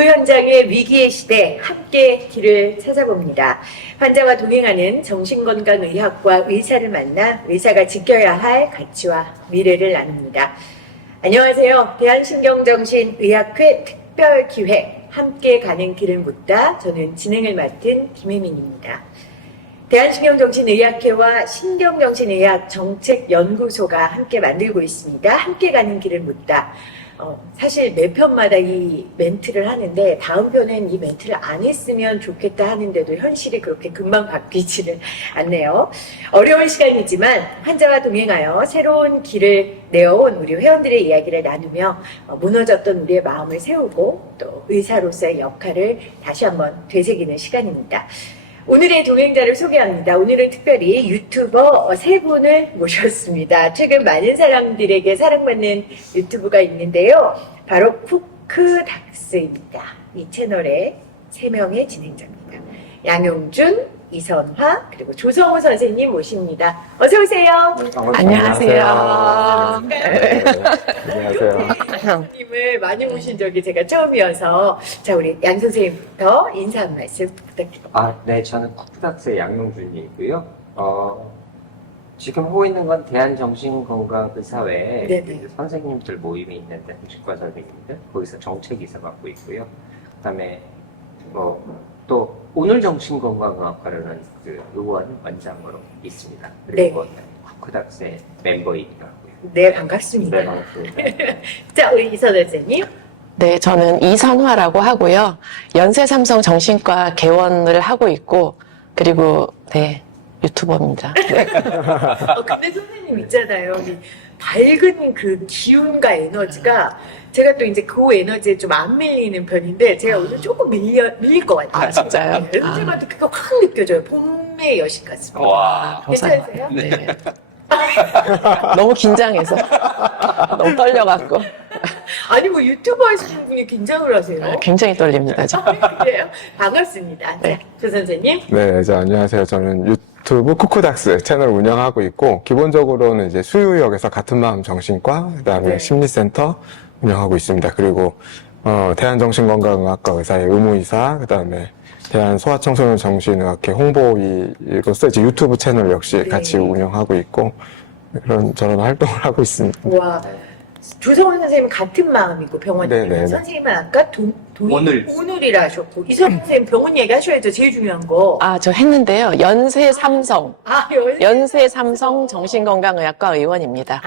의료 현장의 위기의 시대 함께 길을 찾아봅니다. 환자와 동행하는 정신건강의학과 의사를 만나 의사가 지켜야 할 가치와 미래를 나눕니다. 안녕하세요. 대한신경정신의학회 특별기획 함께 가는 길을 묻다. 저는 진행을 맡은 김혜민입니다. 대한신경정신의학회와 신경정신의학 정책연구소가 함께 만들고 있습니다. 함께 가는 길을 묻다. 사실 매 편마다 이 멘트를 하는데 다음 편엔 이 멘트를 안 했으면 좋겠다 하는데도 현실이 그렇게 금방 바뀌지를 않네요. 어려운 시간이지만 환자와 동행하여 새로운 길을 내어온 우리 회원들의 이야기를 나누며 무너졌던 우리의 마음을 세우고 또 의사로서의 역할을 다시 한번 되새기는 시간입니다. 오늘의 동행자를 소개합니다. 오늘은 특별히 유튜버 세 분을 모셨습니다. 최근 많은 사람들에게 사랑받는 유튜브가 있는데요. 바로 쿠크닥스입니다. 이 채널의 세 명의 진행자입니다. 양용준, 이선화, 그리고 조성우 선생님 모십니다. 어서 오세요. 안녕하세요. 네. 안녕하세요. 선생님을 많이 모신 적이 제가 처음이어서 자 우리 양 선생님부터 인사 한 말씀 부탁드립니다. 네, 저는 쿠크닥스의 양용준이고요. 지금 하고 있는 건 대한정신건강의사회 네네. 선생님들 모임이 있는데, 정신과 선생님들 거기서 정책이사 맡고 있고요. 그다음에 또 오늘 정신건강의학과라는 그 의원 원장으로 있습니다. 그리고 쿠크닥스의 멤버이기도 하고요. 네, 반갑습니다. 네, 반갑습니다. 자, 우리 이선 선생님. 네, 저는 이선화라고 하고요. 연세삼성 정신과 개원을 하고 있고, 그리고 네, 유튜버입니다. 근데 선생님 있잖아요. 이 밝은 그 기운과 에너지가 제가 또 이제 그 에너지에 좀 안 밀리는 편인데 제가 오늘 조금 밀릴 것 같아요. 아, 진짜요? 제가 또 그거 확 느껴져요. 봄의 여신 같습니다. 와, 괜찮으세요? 네. 너무 긴장해서. 너무 떨려갖고. 아니 뭐 유튜버 하시는 분이 긴장을 하세요? 굉장히 떨립니다. 그래요? 반갑습니다. 네. 자, 조 선생님. 네, 안녕하세요. 저는 유튜브 쿠크닥스 채널 운영하고 있고, 기본적으로는 이제 수유역에서 같은 마음 정신과, 그다음에 네. 심리센터 운영하고 있습니다. 그리고 대한정신건강의학과 의사의 의무이사, 그다음에 대한소아청소년 정신의학회 홍보위로서 이제 유튜브 채널 역시 네. 같이 운영하고 있고, 그런 저런 활동을 하고 있습니다. 와, 조성원 선생님은 같은 마음이고 병원이고 네네. 선생님은 아까 오늘. 오늘이라 하셨고 이선 선생님 병원 얘기 하셔야죠. 제일 중요한 거. 저 했는데요. 연세삼성. 연세삼성 정신건강의학과 의원입니다.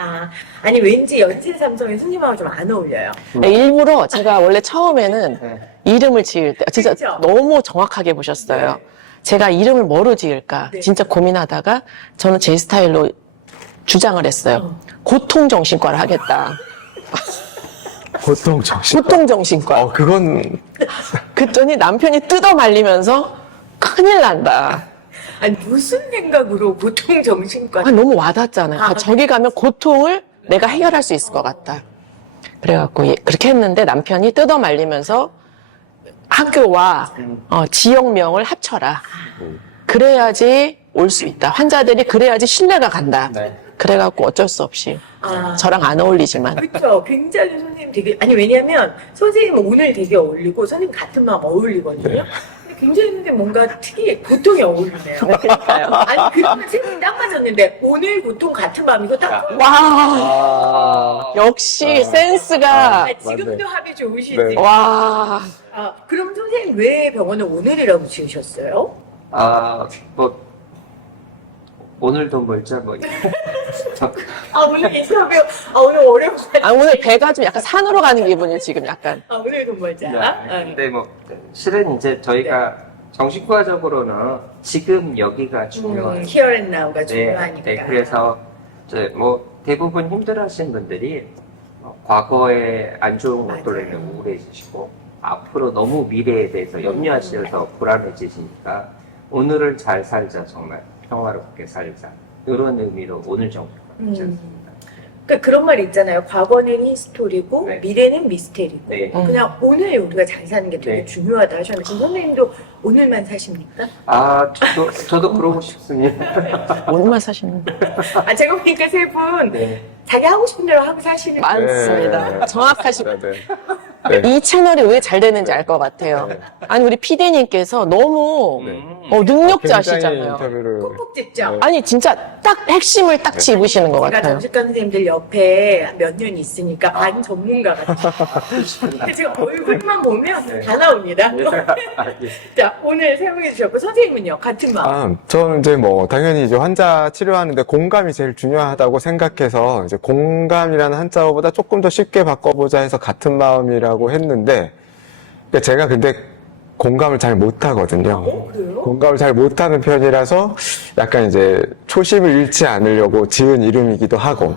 아니 왠지 연세 삼성의 선생님하고 좀 안 어울려요. 네, 일부러 제가 원래 처음에는 네. 이름을 지을 때, 진짜 그쵸? 너무 정확하게 보셨어요. 제가 이름을 뭐로 지을까? 네. 진짜 고민하다가 저는 제 스타일로 주장을 했어요. 고통정신과를 하겠다. 고통정신. 고통정신과. 그건 그랬더니 남편이 뜯어 말리면서 큰일 난다. 아니 무슨 생각으로 고통 정신과? 너무 와닿잖아요. 저기 가면 고통을 내가 해결할 수 있을 것 같다. 그래갖고 그렇게 했는데 남편이 뜯어 말리면서 학교와 지역명을 합쳐라. 그래야지 올 수 있다. 환자들이 그래야지 신뢰가 간다. 네. 그래갖고 어쩔 수 없이 저랑 안 어울리지만 그렇죠. 굉장히 선생님 되게 왜냐면 선생님은 오늘 되게 어울리고 선생님 같은 마음 어울리거든요. 근데 굉장히 근데 뭔가 특이해. 고통이 어울리네요. 그러니까요. 아니 그러면 선생님 딱 맞았는데 오늘 고통 같은 마음이고 딱 와 역시 센스가 지금도 합이 좋으시지. 네. 와 그럼 선생님 왜 병원을 오늘이라고 지으셨어요? 오늘도 멀자 뭐. 오늘 인터뷰 오늘 오랜만에 오늘 배가 좀 약간 산으로 가는 기분이 지금 약간 오늘 돈 벌자. 근데 실은 이제 저희가 정신과적으로는 지금 여기가 중요한. here and now가 중요하니까. 네, 그래서 이제 대부분 힘들어하시는 분들이 과거에 안 좋은 것들로 인해 우울해지시고 앞으로 너무 미래에 대해서 염려하셔서 불안해지시니까 오늘을 잘 살자, 정말 평화롭게 살자, 이런 의미로 오늘 정신과 지었습니다. 그러니까 그런 말 있잖아요. 과거는 히스토리고 네. 미래는 미스테리고 네. 그냥 오늘 우리가 잘 사는 게 되게 네. 중요하다 하셨는데 지금 선생님도 오늘만 사십니까? 저도 그러고 싶습니다. 오늘만 사시는 제가 보니까 세 분 네. 자기 하고 싶은 대로 하고 사시는 많습니다. 네. 정확하시고 네. 네. 이 채널이 왜 잘 되는지 알 것 같아요. 아니 우리 PD님께서 너무 능력자시잖아요. 굉장히 인터뷰를 꾹꾹 찝죠. 아니 진짜 딱 핵심을 딱 짚으시는 것 제가 같아요. 정신과 선생님들 옆에 몇 년 있으니까 반 전문가 같아요. 근데 지금 얼굴만 보면 다 나옵니다. 자, 오늘 설명해 주셨고 선생님은요? 같은 마음. 저는 이제 뭐 당연히 이제 환자 치료하는데 공감이 제일 중요하다고 생각해서 이제 공감이라는 한자어보다 조금 더 쉽게 바꿔보자 해서 같은 마음이라고 했는데 제가 근데 공감을 잘 못하거든요. 그래요? 공감을 잘 못하는 편이라서 약간 이제 초심을 잃지 않으려고 지은 이름이기도 하고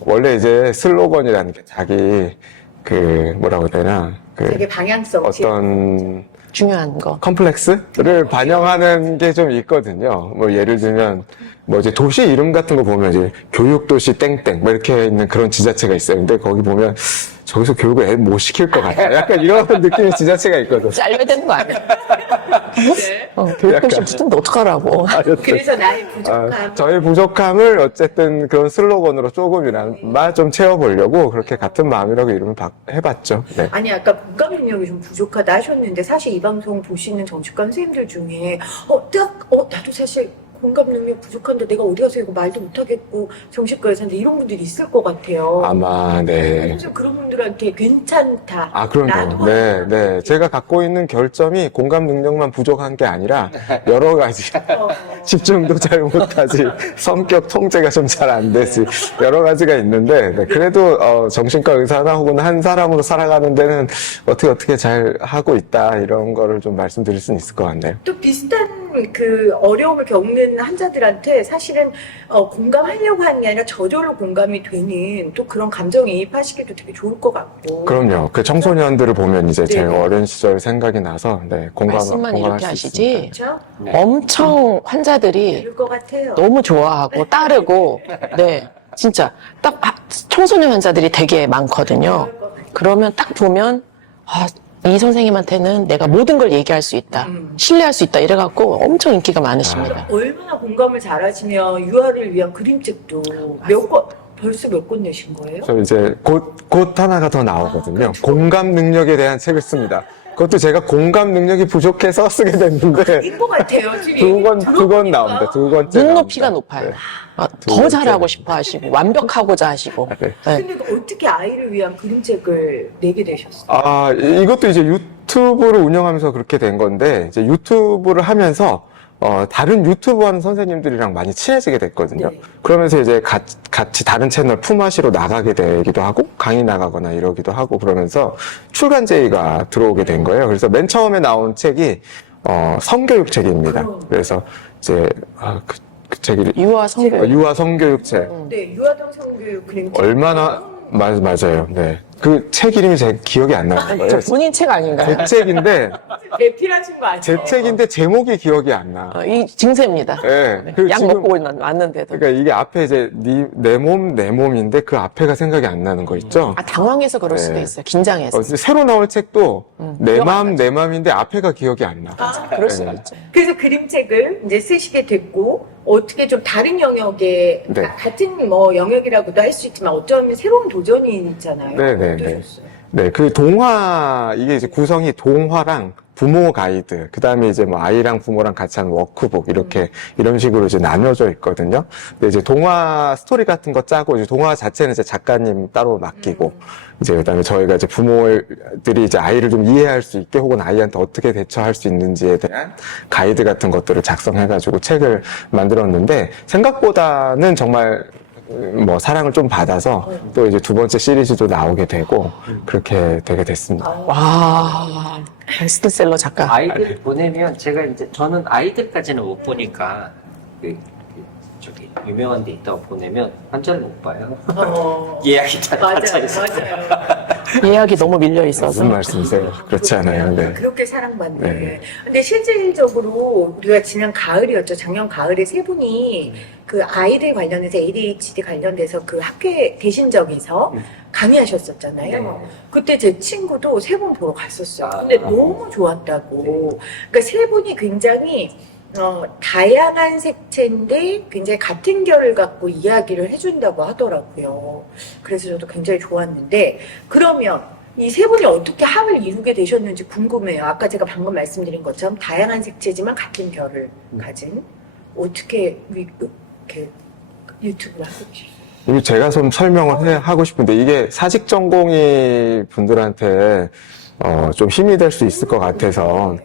원래 이제 슬로건이라는 게 자기 그 뭐라고 해야 되나 되게 방향성. 어떤 중요한 거. 컴플렉스를 반영하는 게 좀 있거든요. 뭐 예를 들면 뭐 이제 도시 이름 같은 거 보면 이제 교육도시 땡땡 뭐 이렇게 있는 그런 지자체가 있어요. 근데 거기 보면 저기서 교육을 애 못 시킬 것 같아. 약간 이런 느낌의 지자체가 있거든. 잘려야 되는 거 아니야? 네. 교육도시 붙은데 어떡하라고. 그래서 나의 부족함. 저의 부족함을 어쨌든 그런 슬로건으로 조금이나마 좀 채워보려고 그렇게 같은 마음이라고 이름을 해봤죠. 네. 아니 아까 공감 능력이 좀 부족하다 하셨는데 사실 이 방송 보시는 정신과 선생님들 중에 나도 사실 공감 능력 부족한데 내가 어디 가서 이거 말도 못하겠고 정신과 의사인데 이런 분들이 있을 것 같아요. 아마 네. 그래서 그런 분들한테 괜찮다. 그럼요. 나도 네, 하나. 네. 제가 갖고 있는 결점이 공감 능력만 부족한 게 아니라 여러 가지. 집중도 잘 못하지, 성격 통제가 좀 잘 안 되지, 여러 가지가 있는데, 네, 그래도, 정신과 의사나 혹은 한 사람으로 살아가는 데는 어떻게 잘 하고 있다, 이런 거를 좀 말씀드릴 수는 있을 것 같네요. 또 비슷한 그 어려움을 겪는 환자들한테 사실은 공감하려고 하는 게 아니라 저절로 공감이 되는 또 그런 감정이입하시기도 되게 좋을 것 같고. 그럼요. 그 청소년들을 보면 이제 제 네네. 어린 시절 생각이 나서, 네, 말씀만 공감할 이렇게 수 하시지. 있습니다. 그렇죠? 엄청 환자들이 그럴 것 같아요. 너무 좋아하고 따르고, 네, 진짜 딱 청소년 환자들이 되게 많거든요. 그럴 것 같아요. 그러면 딱 보면 이 선생님한테는 내가 모든 걸 얘기할 수 있다, 신뢰할 수 있다 이래갖고 엄청 인기가 많으십니다. 얼마나 공감을 잘하시면 유아를 위한 그림책도 벌써 몇 권 내신 거예요? 저 이제 곧 하나가 더 나오거든요. 공감 능력에 대한 책을 씁니다. 그것도 제가 공감 능력이 부족해서 쓰게 됐는데, 인 것 같아요. 지금 두 권 나옵니다. 두 번째. 눈높이가 나옵니다. 높아요. 네. 더 번째. 잘하고 싶어 하시고, 완벽하고자 하시고. 네. 네. 근데 어떻게 아이를 위한 그림책을 내게 되셨어요? 이것도 이제 유튜브를 운영하면서 그렇게 된 건데, 이제 유튜브를 하면서, 다른 유튜브 하는 선생님들이랑 많이 친해지게 됐거든요. 네. 그러면서 이제 같이 다른 채널 품앗이로 나가게 되기도 하고, 강의 나가거나 이러기도 하고, 그러면서 출간 제의가 들어오게 된 거예요. 그래서 맨 처음에 나온 책이, 성교육 책입니다. 그래서 이제, 그 책이, 유아 성교육. 유아 성교육 책. 네, 유아동 성교육 그림책. 얼마나, 맞아요. 네. 그 책 이름이 제 기억이 안 나는 거예요. 저 본인 책 아닌가요? 제 책인데, 대필하신 거 아니에요? 제 책인데 제목이 기억이 안 나. 이 증세입니다. 네. 약 먹고 왔는데도. 그러니까 이게 앞에 이제 내 몸인데 그 앞에가 생각이 안 나는 거 있죠? 당황해서 그럴 수도 네. 있어요. 긴장해서. 이제 새로 나올 책도 내 기억 마음, 안 내 마음인데 앞에가 기억이 안 나. 그럴 수도 네. 있죠. 그래서 그림책을 이제 쓰시게 됐고 어떻게 좀 다른 영역에 네. 같은 뭐 영역이라고도 할 수 있지만 어쩌면 새로운 도전이 있잖아요. 네. 어떠셨어요? 네, 그 이게 이제 구성이 동화랑 부모 가이드, 그 다음에 이제 뭐 아이랑 부모랑 같이 하는 워크북, 이런 식으로 이제 나눠져 있거든요. 근데 이제 동화 스토리 같은 거 짜고, 이제 동화 자체는 이제 작가님 따로 맡기고, 이제 그 다음에 저희가 이제 부모들이 이제 아이를 좀 이해할 수 있게 혹은 아이한테 어떻게 대처할 수 있는지에 대한 가이드 같은 것들을 작성해가지고 책을 만들었는데, 생각보다는 정말 뭐 사랑을 좀 받아서 또 이제 두 번째 시리즈도 나오게 되고 그렇게 되게 됐습니다. 와, 베스트셀러 작가. 아이들 보내면 저는 아이들까지는 못 보니까 저기 유명한 데 있다고 보내면 환자를 못 봐요. 예약이 다 맞아요, 차 있어요. 맞아요. 예약이 너무 밀려 있어서. 무슨 말씀이세요? 그렇지 않아요. 네. 그렇게 사랑받는. 네. 근데 실질적으로 우리가 지난 가을이었죠. 작년 가을에 세 분이 그 아이들 관련해서 ADHD 관련돼서 그 학교에 대신정에서 강의하셨었잖아요. 네. 그때 제 친구도 세 분 보러 갔었어요. 아, 근데 아. 너무 좋았다고. 그러니까 세 분이 굉장히 다양한 색채인데 굉장히 같은 결을 갖고 이야기를 해준다고 하더라고요. 그래서 저도 굉장히 좋았는데 그러면 이 세 분이 어떻게 합을 이루게 되셨는지 궁금해요. 아까 제가 방금 말씀드린 것처럼 다양한 색채지만 같은 결을 가진 어떻게 이렇게 유튜브를 하고 계셨어요? 이거 제가 좀 설명을 하고 싶은데 이게 사직 전공의 분들한테 좀 힘이 될 수 있을 것 같아서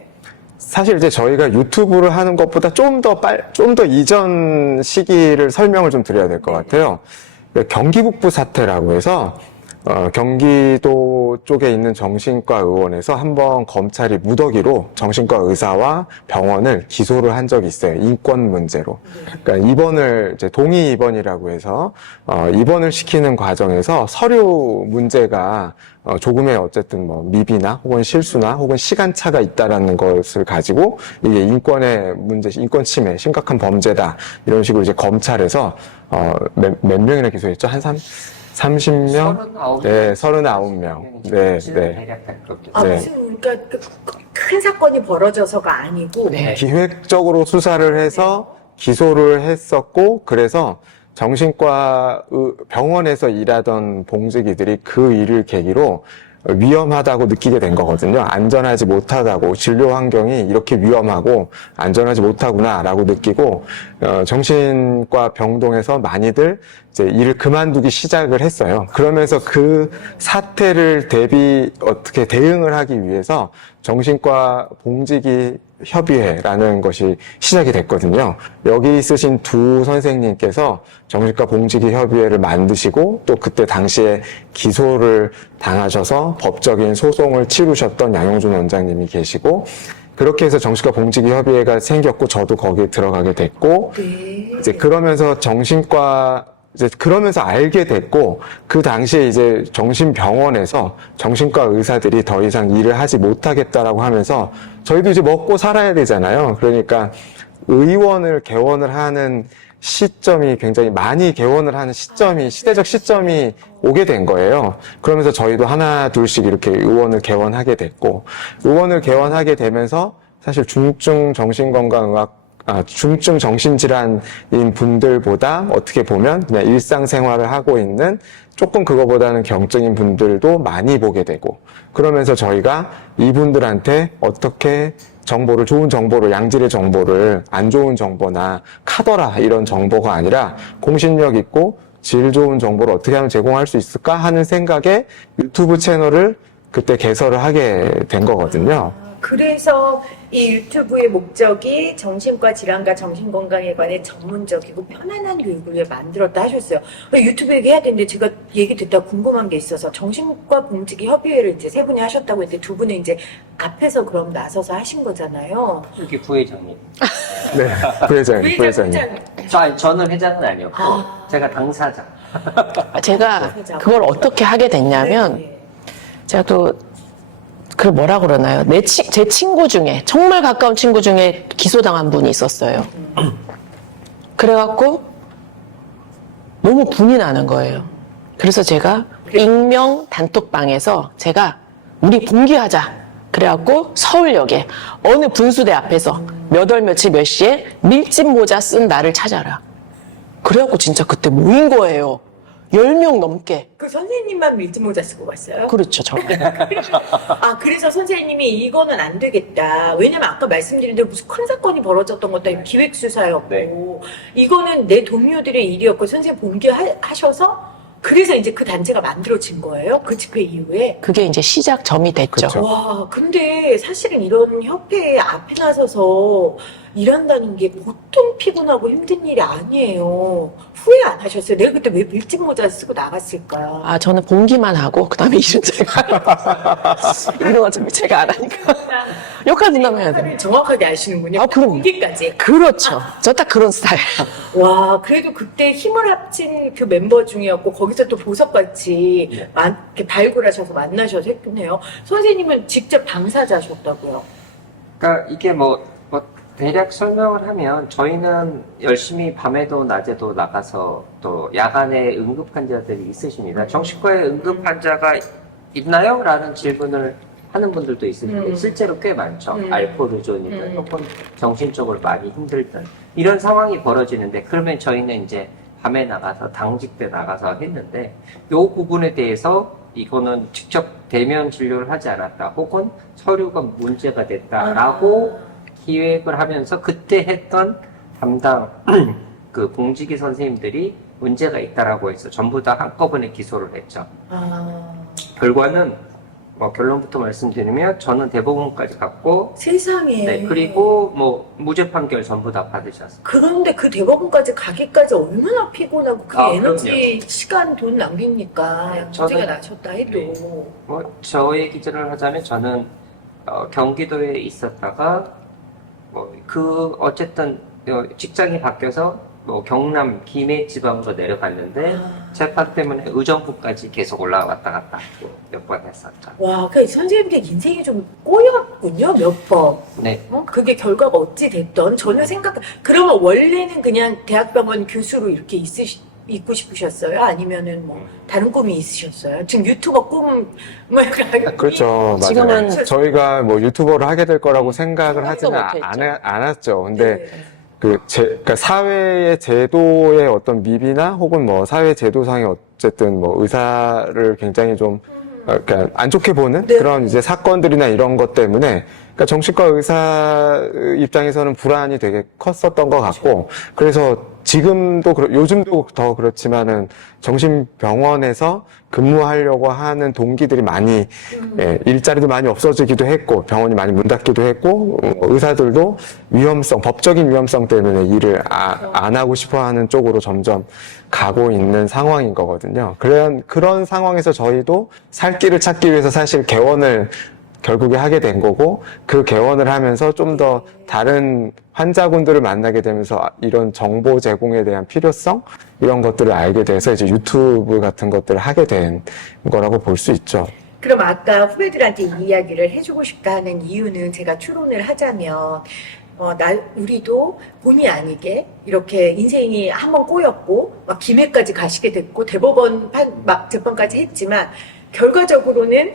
사실 이제 저희가 유튜브를 하는 것보다 좀 더 이전 시기를 설명을 좀 드려야 될 것 같아요. 경기 북부 사태라고 해서 경기도 쪽에 있는 정신과 의원에서 한번 검찰이 무더기로 정신과 의사와 병원을 기소를 한 적이 있어요. 인권 문제로. 그러니까 입원을 이제 동의 입원이라고 해서 입원을 시키는 과정에서 서류 문제가 조금의 어쨌든 뭐 미비나 혹은 실수나 혹은 시간차가 있다라는 것을 가지고 이게 인권의 문제, 인권 침해, 심각한 범죄다 이런 식으로 이제 검찰에서 몇 명이나 기소했죠? 한 30명? 39명. 네, 39명. 네, 네. 대략 할 겁니다. 아, 네. 무슨, 그러니까 큰 사건이 벌어져서가 아니고. 네. 기획적으로 수사를 해서 기소를 했었고, 그래서 정신과 병원에서 일하던 봉직이들이 그 일을 계기로 위험하다고 느끼게 된 거거든요. 안전하지 못하다고, 진료 환경이 이렇게 위험하고 안전하지 못하구나라고 느끼고 정신과 병동에서 많이들 이제 일을 그만두기 시작을 했어요. 그러면서 그 사태를 어떻게 대응을 하기 위해서 정신과 봉직이 협의회라는 것이 시작이 됐거든요. 여기 있으신 두 선생님께서 정신과 봉직이 협의회를 만드시고 또 그때 당시에 기소를 당하셔서 법적인 소송을 치르셨던 양용준 원장님이 계시고 그렇게 해서 정신과 봉직이 협의회가 생겼고 저도 거기에 들어가게 됐고 네. 이제 그러면서 그러면서 알게 됐고, 그 당시에 이제 정신병원에서 정신과 의사들이 더 이상 일을 하지 못하겠다라고 하면서, 저희도 이제 먹고 살아야 되잖아요. 그러니까 의원을 개원을 하는 시점이 굉장히 많이 개원을 하는 시대적 시점이 오게 된 거예요. 그러면서 저희도 하나, 둘씩 이렇게 의원을 개원하게 됐고, 의원을 개원하게 되면서 사실 중증 정신질환인 분들보다 어떻게 보면 그냥 일상생활을 하고 있는 조금 그거보다는 경증인 분들도 많이 보게 되고 그러면서 저희가 이분들한테 어떻게 좋은 정보를, 양질의 정보를 안 좋은 정보나 카더라 이런 정보가 아니라 공신력 있고 질 좋은 정보를 어떻게 하면 제공할 수 있을까 하는 생각에 유튜브 채널을 그때 개설을 하게 된 거거든요. 그래서 이 유튜브의 목적이 정신과 질환과 정신건강에 관해 전문적이고 편안한 교육을 위해 만들었다 하셨어요. 유튜브 얘기해야 되는데 제가 얘기 듣다 궁금한 게 있어서 정신과 봉직이 협의회를 이제 세 분이 하셨다고 했는데 두 분은 이제 앞에서 그럼 나서서 하신 거잖아요. 여기 부회장님. 네, 부회장님. 저는 회장은 아니었고 제가 당사자. 제가 그걸 어떻게 하게 됐냐면 네. 제가 또 그걸 뭐라 그러나요? 제 친구 중에 정말 가까운 친구 중에 기소당한 분이 있었어요. 그래갖고 너무 분이 나는 거예요. 그래서 제가 익명 단톡방에서 제가 우리 봉기하자. 그래갖고 서울역에 어느 분수대 앞에서 몇 월 며칠 몇 시에 밀짚 모자 쓴 나를 찾아라. 그래갖고 진짜 그때 모인 거예요. 10명 넘게. 그 선생님만 밀짚 모자 쓰고 갔어요? 그렇죠, 저. 그래서 선생님이 이거는 안 되겠다. 왜냐면 아까 말씀드린 대로 무슨 큰 사건이 벌어졌던 것도 아니고 기획수사였고, 네. 이거는 내 동료들의 일이었고, 선생님 봉기하셔서, 그래서 이제 그 단체가 만들어진 거예요? 그 집회 이후에? 그게 이제 시작점이 됐죠. 그쵸. 와, 근데 사실은 이런 협회 앞에 나서서 일한다는 게 보통 피곤하고 힘든 일이 아니에요. 후회 안 하셨어요? 내가 그때 왜 밀짚 모자 쓰고 나갔을까? 아, 저는 봉기만 하고, 그 다음에 일은 제가. 이런 어차피 제가 안 하니까. 역할 분담해야 돼요. 역할을 정확하게 아시는군요. 아, 그럼요. 봉기까지. 그렇죠. 저 딱 그런 스타일. 와, 그래도 그때 힘을 합친 그 멤버 중이었고, 거기서 또 보석같이 이렇게 발굴하셔서 만나셔서 했네요. 선생님은 직접 당사자셨다고요? 그러니까 이게 대략 설명을 하면 저희는 열심히 밤에도 낮에도 나가서 또 야간에 응급 환자들이 있으십니다. 정신과에 응급 환자가 있나요? 라는 질문을 하는 분들도 있으신데 실제로 꽤 많죠. 알코올의존이든 혹은 정신적으로 많이 힘들든 이런 상황이 벌어지는데 그러면 저희는 이제 밤에 나가서 당직대 나가서 했는데 이 부분에 대해서 이거는 직접 대면 진료를 하지 않았다. 혹은 서류가 문제가 됐다라고 기획을 하면서 그때 했던 담당 그 공직위 선생님들이 문제가 있다라고 해서 전부 다 한꺼번에 기소를 했죠. 결과는 뭐 결론부터 말씀드리면 저는 대법원까지 갔고, 세상에. 네, 그리고 뭐 무죄 판결 전부 다 받으셨어요. 그런데 그 대법원까지 가기까지 얼마나 피곤하고 그 에너지, 그럼요. 시간, 돈 낭비입니까? 네, 문제가 저는- 나셨다 해도. 뭐 저의 기준을 하자면 저는 경기도에 있었다가 어쨌든 직장이 바뀌어서 경남 김해 지방으로 내려갔는데 재판 때문에 의정부까지 계속 올라왔다 갔다 몇 번 했었죠. 와, 그 선생님들 인생이 좀 꼬였군요, 몇 번. 네. 그게 결과가 어찌 됐던 전혀 그러면 원래는 그냥 대학병원 교수로 이렇게 있고 싶으셨어요? 아니면은 뭐 다른 꿈이 있으셨어요? 지금 유튜버 꿈을 그렇죠. 맞아요. 지금은- 저희가 뭐 유튜버를 하게 될 거라고 생각을 생각도 하지는 못했죠. 않았죠. 근데 네. 그러니까 사회의 제도의 어떤 미비나 혹은 뭐 사회 제도상의 어쨌든 뭐 의사를 굉장히 좀 그러니까 안 좋게 보는 네. 그런 이제 사건들이나 이런 것 때문에 그러니까 정신과 의사 입장에서는 불안이 되게 컸었던 것 같고 그래서 지금도 요즘도 더 그렇지만은 정신병원에서 근무하려고 하는 동기들이 많이 일자리도 많이 없어지기도 했고 병원이 많이 문 닫기도 했고 의사들도 법적인 위험성 때문에 일을 안 하고 싶어하는 쪽으로 점점 가고 있는 상황인 거거든요. 그런 상황에서 저희도 살 길을 찾기 위해서 사실 개원을 결국에 하게 된 거고 그 개원을 하면서 좀 더 다른 환자분들을 만나게 되면서 이런 정보 제공에 대한 필요성 이런 것들을 알게 돼서 이제 유튜브 같은 것들을 하게 된 거라고 볼 수 있죠. 그럼 아까 후배들한테 이 이야기를 해주고 싶다 하는 이유는 제가 추론을 하자면 우리도 본의 아니게 이렇게 인생이 한번 꼬였고 막 김해까지 가시게 됐고 대법원 재판까지 했지만 결과적으로는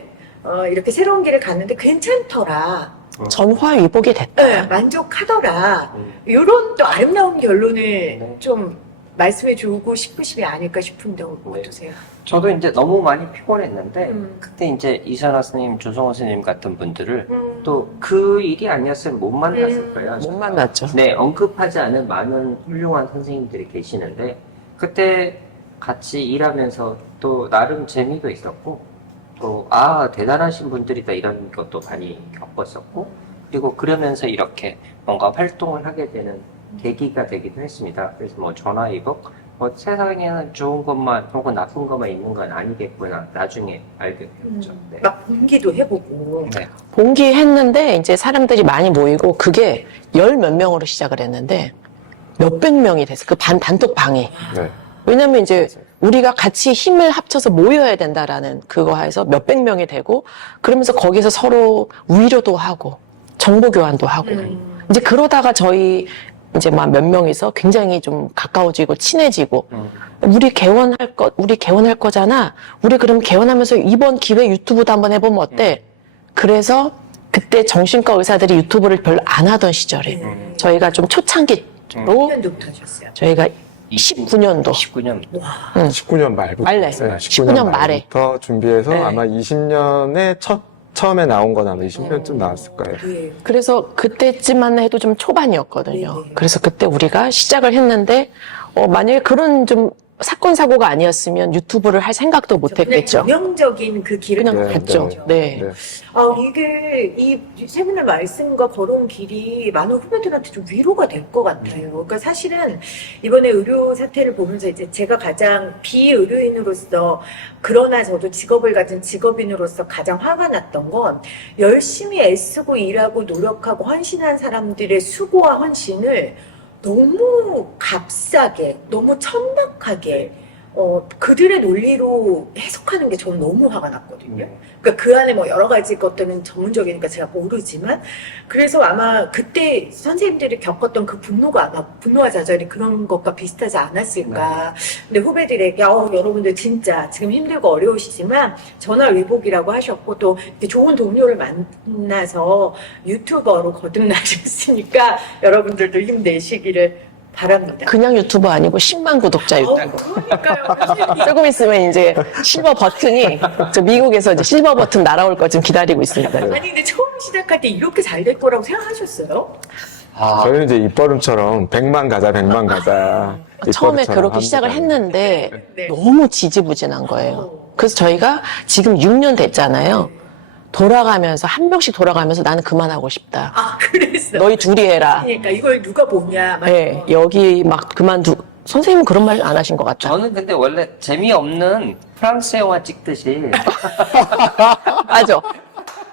이렇게 새로운 길을 갔는데 괜찮더라. 전화위복이 됐다. 네, 만족하더라. 이런 또 아름다운 결론을 좀 말씀해 주고 싶으심이 아닐까 싶은데 어떠세요? 저도 이제 너무 많이 피곤했는데 음. 그때 이제 이선화 스님, 조성호 스님 같은 분들을 또 그 일이 아니었으면 못 만났을 거예요. 못 만났죠. 네, 언급하지 않은 많은 훌륭한 선생님들이 계시는데 그때 같이 일하면서 또 나름 재미도 있었고 또 대단하신 분들이다 이런 것도 많이 겪었었고 그리고 그러면서 이렇게 뭔가 활동을 하게 되는 계기가 되기도 했습니다. 그래서 뭐 전화위복 세상에는 좋은 것만 혹은 나쁜 것만 있는 건 아니겠구나 나중에 알게 되었죠. 네. 막 공기도 해보고. 네. 봉기했는데 이제 사람들이 많이 모이고 그게 열 몇 명으로 시작을 했는데 몇백 명이 됐어요. 그 단톡 방이. 네. 왜냐면 이제 우리가 같이 힘을 합쳐서 모여야 된다라는 그거 하에서 몇백 명이 되고 그러면서 거기서 서로 위로도 하고 정보 교환도 하고 이제 그러다가 저희 이제 막 몇 명이서 굉장히 좀 가까워지고 친해지고 우리 개원할 거잖아. 우리 그럼 개원하면서 이번 기회 유튜브도 한번 해보면 어때? 그래서 그때 정신과 의사들이 유튜브를 별로 안 하던 시절에 저희가 좀 초창기로 1년도부터 하셨어요. 저희가 19년도 19년 19년 말부터. 말래. 19년 말에. 말부터 준비해서 네. 아마 20년에 처음에 나온 건 아마 20년쯤 나왔을 거예요. 네. 그래서 그때쯤만 해도 좀 초반이었거든요. 네네. 그래서 그때 우리가 시작을 했는데 만약에 그런 좀 사건 사고가 아니었으면 유튜브를 할 생각도 못 했겠죠. 전형적인 그 길을 그냥 네, 갔죠. 네. 네. 이게 이 세 분의 말씀과 걸어온 길이 많은 후배들한테 좀 위로가 될 것 같아요. 그러니까 사실은 이번에 의료 사태를 보면서 이제 제가 가장 비의료인으로서 그러나 저도 직업을 가진 직업인으로서 가장 화가 났던 건 열심히 애쓰고 일하고 노력하고 헌신한 사람들의 수고와 헌신을 너무 값싸게, 너무 천박하게 그들의 논리로 해석하는 게 저는 너무 화가 났거든요. 그러니까 그 안에 뭐 여러 가지 것들은 전문적이니까 제가 모르지만 그래서 아마 그때 선생님들이 겪었던 그 분노가 아마 분노와 좌절이 그런 것과 비슷하지 않았을까. 근데 후배들에게 여러분들 진짜 지금 힘들고 어려우시지만 전화위복이라고 하셨고 또 이렇게 좋은 동료를 만나서 유튜버로 거듭나셨으니까 여러분들도 힘내시기를 바랍니다. 그냥 유튜버 아니고 10만 구독자 유튜버. 그러니까요. 조금 있으면 이제 실버 버튼이 저 미국에서 이제 실버 버튼 날아올 거 지금 기다리고 있습니다. 아니 근데 처음 시작할 때 이렇게 잘 될 거라고 생각하셨어요? 아, 저희는 이제 입버릇처럼 100만 가자, 100만 가자. 처음에 입버릇처럼 그렇게 합니다. 시작을 했는데 네. 너무 지지부진한 거예요. 그래서 저희가 지금 6년 됐잖아요. 돌아가면서 한 명씩 돌아가면서 나는 그만하고 싶다. 아 그랬어. 너희 둘이 해라. 그러니까 이걸 누가 보냐. 막 네, 여기 막 선생님은 그런 말 안 하신 것 같다. 저는 근데 원래 재미없는 프랑스 영화 찍듯이 맞아.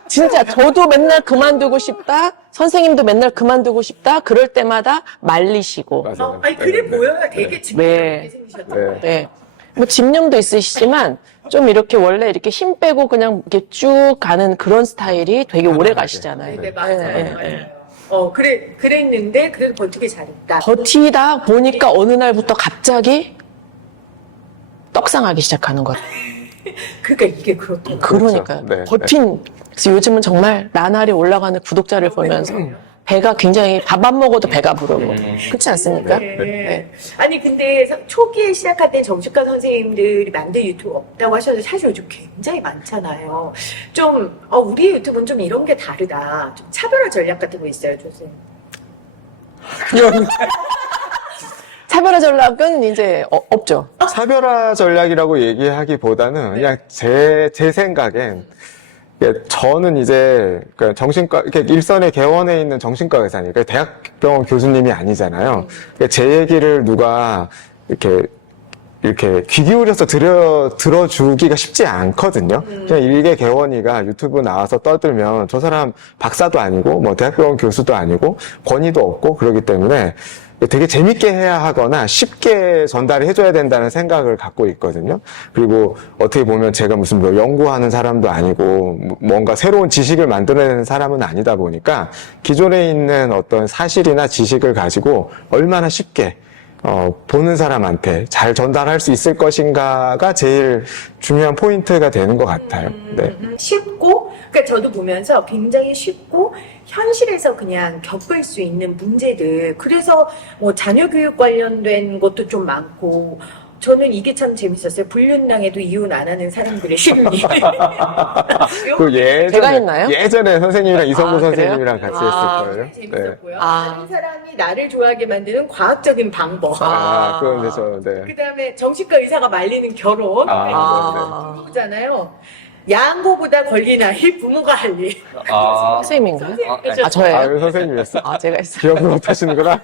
진짜 저도 맨날 그만두고 싶다. 선생님도 맨날 그만두고 싶다. 그럴 때마다 말리시고. 맞아요. 아니 그래 네, 보여요. 네. 되게 네. 집요하게 생기셨던 네. 거예요. 네. 뭐 집념도 있으시지만 좀 이렇게 원래 이렇게 힘 빼고 그냥 이렇게 쭉 가는 그런 스타일이 되게 오래 가시잖아요. 네, 맞아요. 네, 맞아요. 네. 그랬는데 그래도 버티기 잘했다. 버티다 보니까 어느 날부터 갑자기 떡상하기 시작하는 거예요. 그러니까 이게 그렇더라고요. 그러니까요. 네, 버틴. 그래서 요즘은 정말 나날이 올라가는 구독자를 보면서 배가 굉장히 밥 안 먹어도 배가 부르고. 그렇지 않습니까? 네. 아니 근데 초기에 시작할 때 정신과 선생님들이 만든 유튜브 없다고 하셨는데 사실 요즘 굉장히 많잖아요. 좀 우리 유튜브는 좀 이런 게 다르다. 좀 차별화 전략 같은 거 있어요, 선생님? 차별화 전략은 이제 없죠. 차별화 전략이라고 얘기하기보다는 그냥 제 생각엔 저는 이제 정신과 이렇게 일선의 개원에 있는 정신과 의사니까 대학병원 교수님이 아니잖아요. 그러니까 제 얘기를 누가 이렇게 귀 기울여서 들어주기가 쉽지 않거든요. 그냥 일개 개원이가 유튜브 나와서 떠들면 저 사람 박사도 아니고 뭐 대학병원 교수도 아니고 권위도 없고 그러기 때문에 되게 재밌게 해야 하거나 쉽게 전달을 해줘야 된다는 생각을 갖고 있거든요. 그리고 어떻게 보면 제가 무슨 뭐 연구하는 사람도 아니고 뭔가 새로운 지식을 만들어내는 사람은 아니다 보니까 기존에 있는 어떤 사실이나 지식을 가지고 얼마나 쉽게 보는 사람한테 잘 전달할 수 있을 것인가가 제일 중요한 포인트가 되는 것 같아요. 네. 쉽고, 그러니까 저도 보면서 굉장히 쉽고 현실에서 그냥 겪을 수 있는 문제들. 그래서 뭐 자녀 교육 관련된 것도 좀 많고. 저는 이게 참 재밌었어요. 불륜당해도 이혼 안 하는 사람들의 심리. 제가 했나요? 예전에 선생님이랑 이성구 그래요? 선생님이랑 같이 아, 했을 거예요. 재밌었고요. 아. 다른 사람이 나를 좋아하게 만드는 과학적인 방법. 그런데 네. 그 다음에 정신과 의사가 말리는 결혼. 아. 부부잖아요. 양보보다 걸린 아이, 부모가 할 일. 선생님인가요? 그죠? 저예요? 선생님이었어? 제가 했어요. 기억을 못 하시는구나?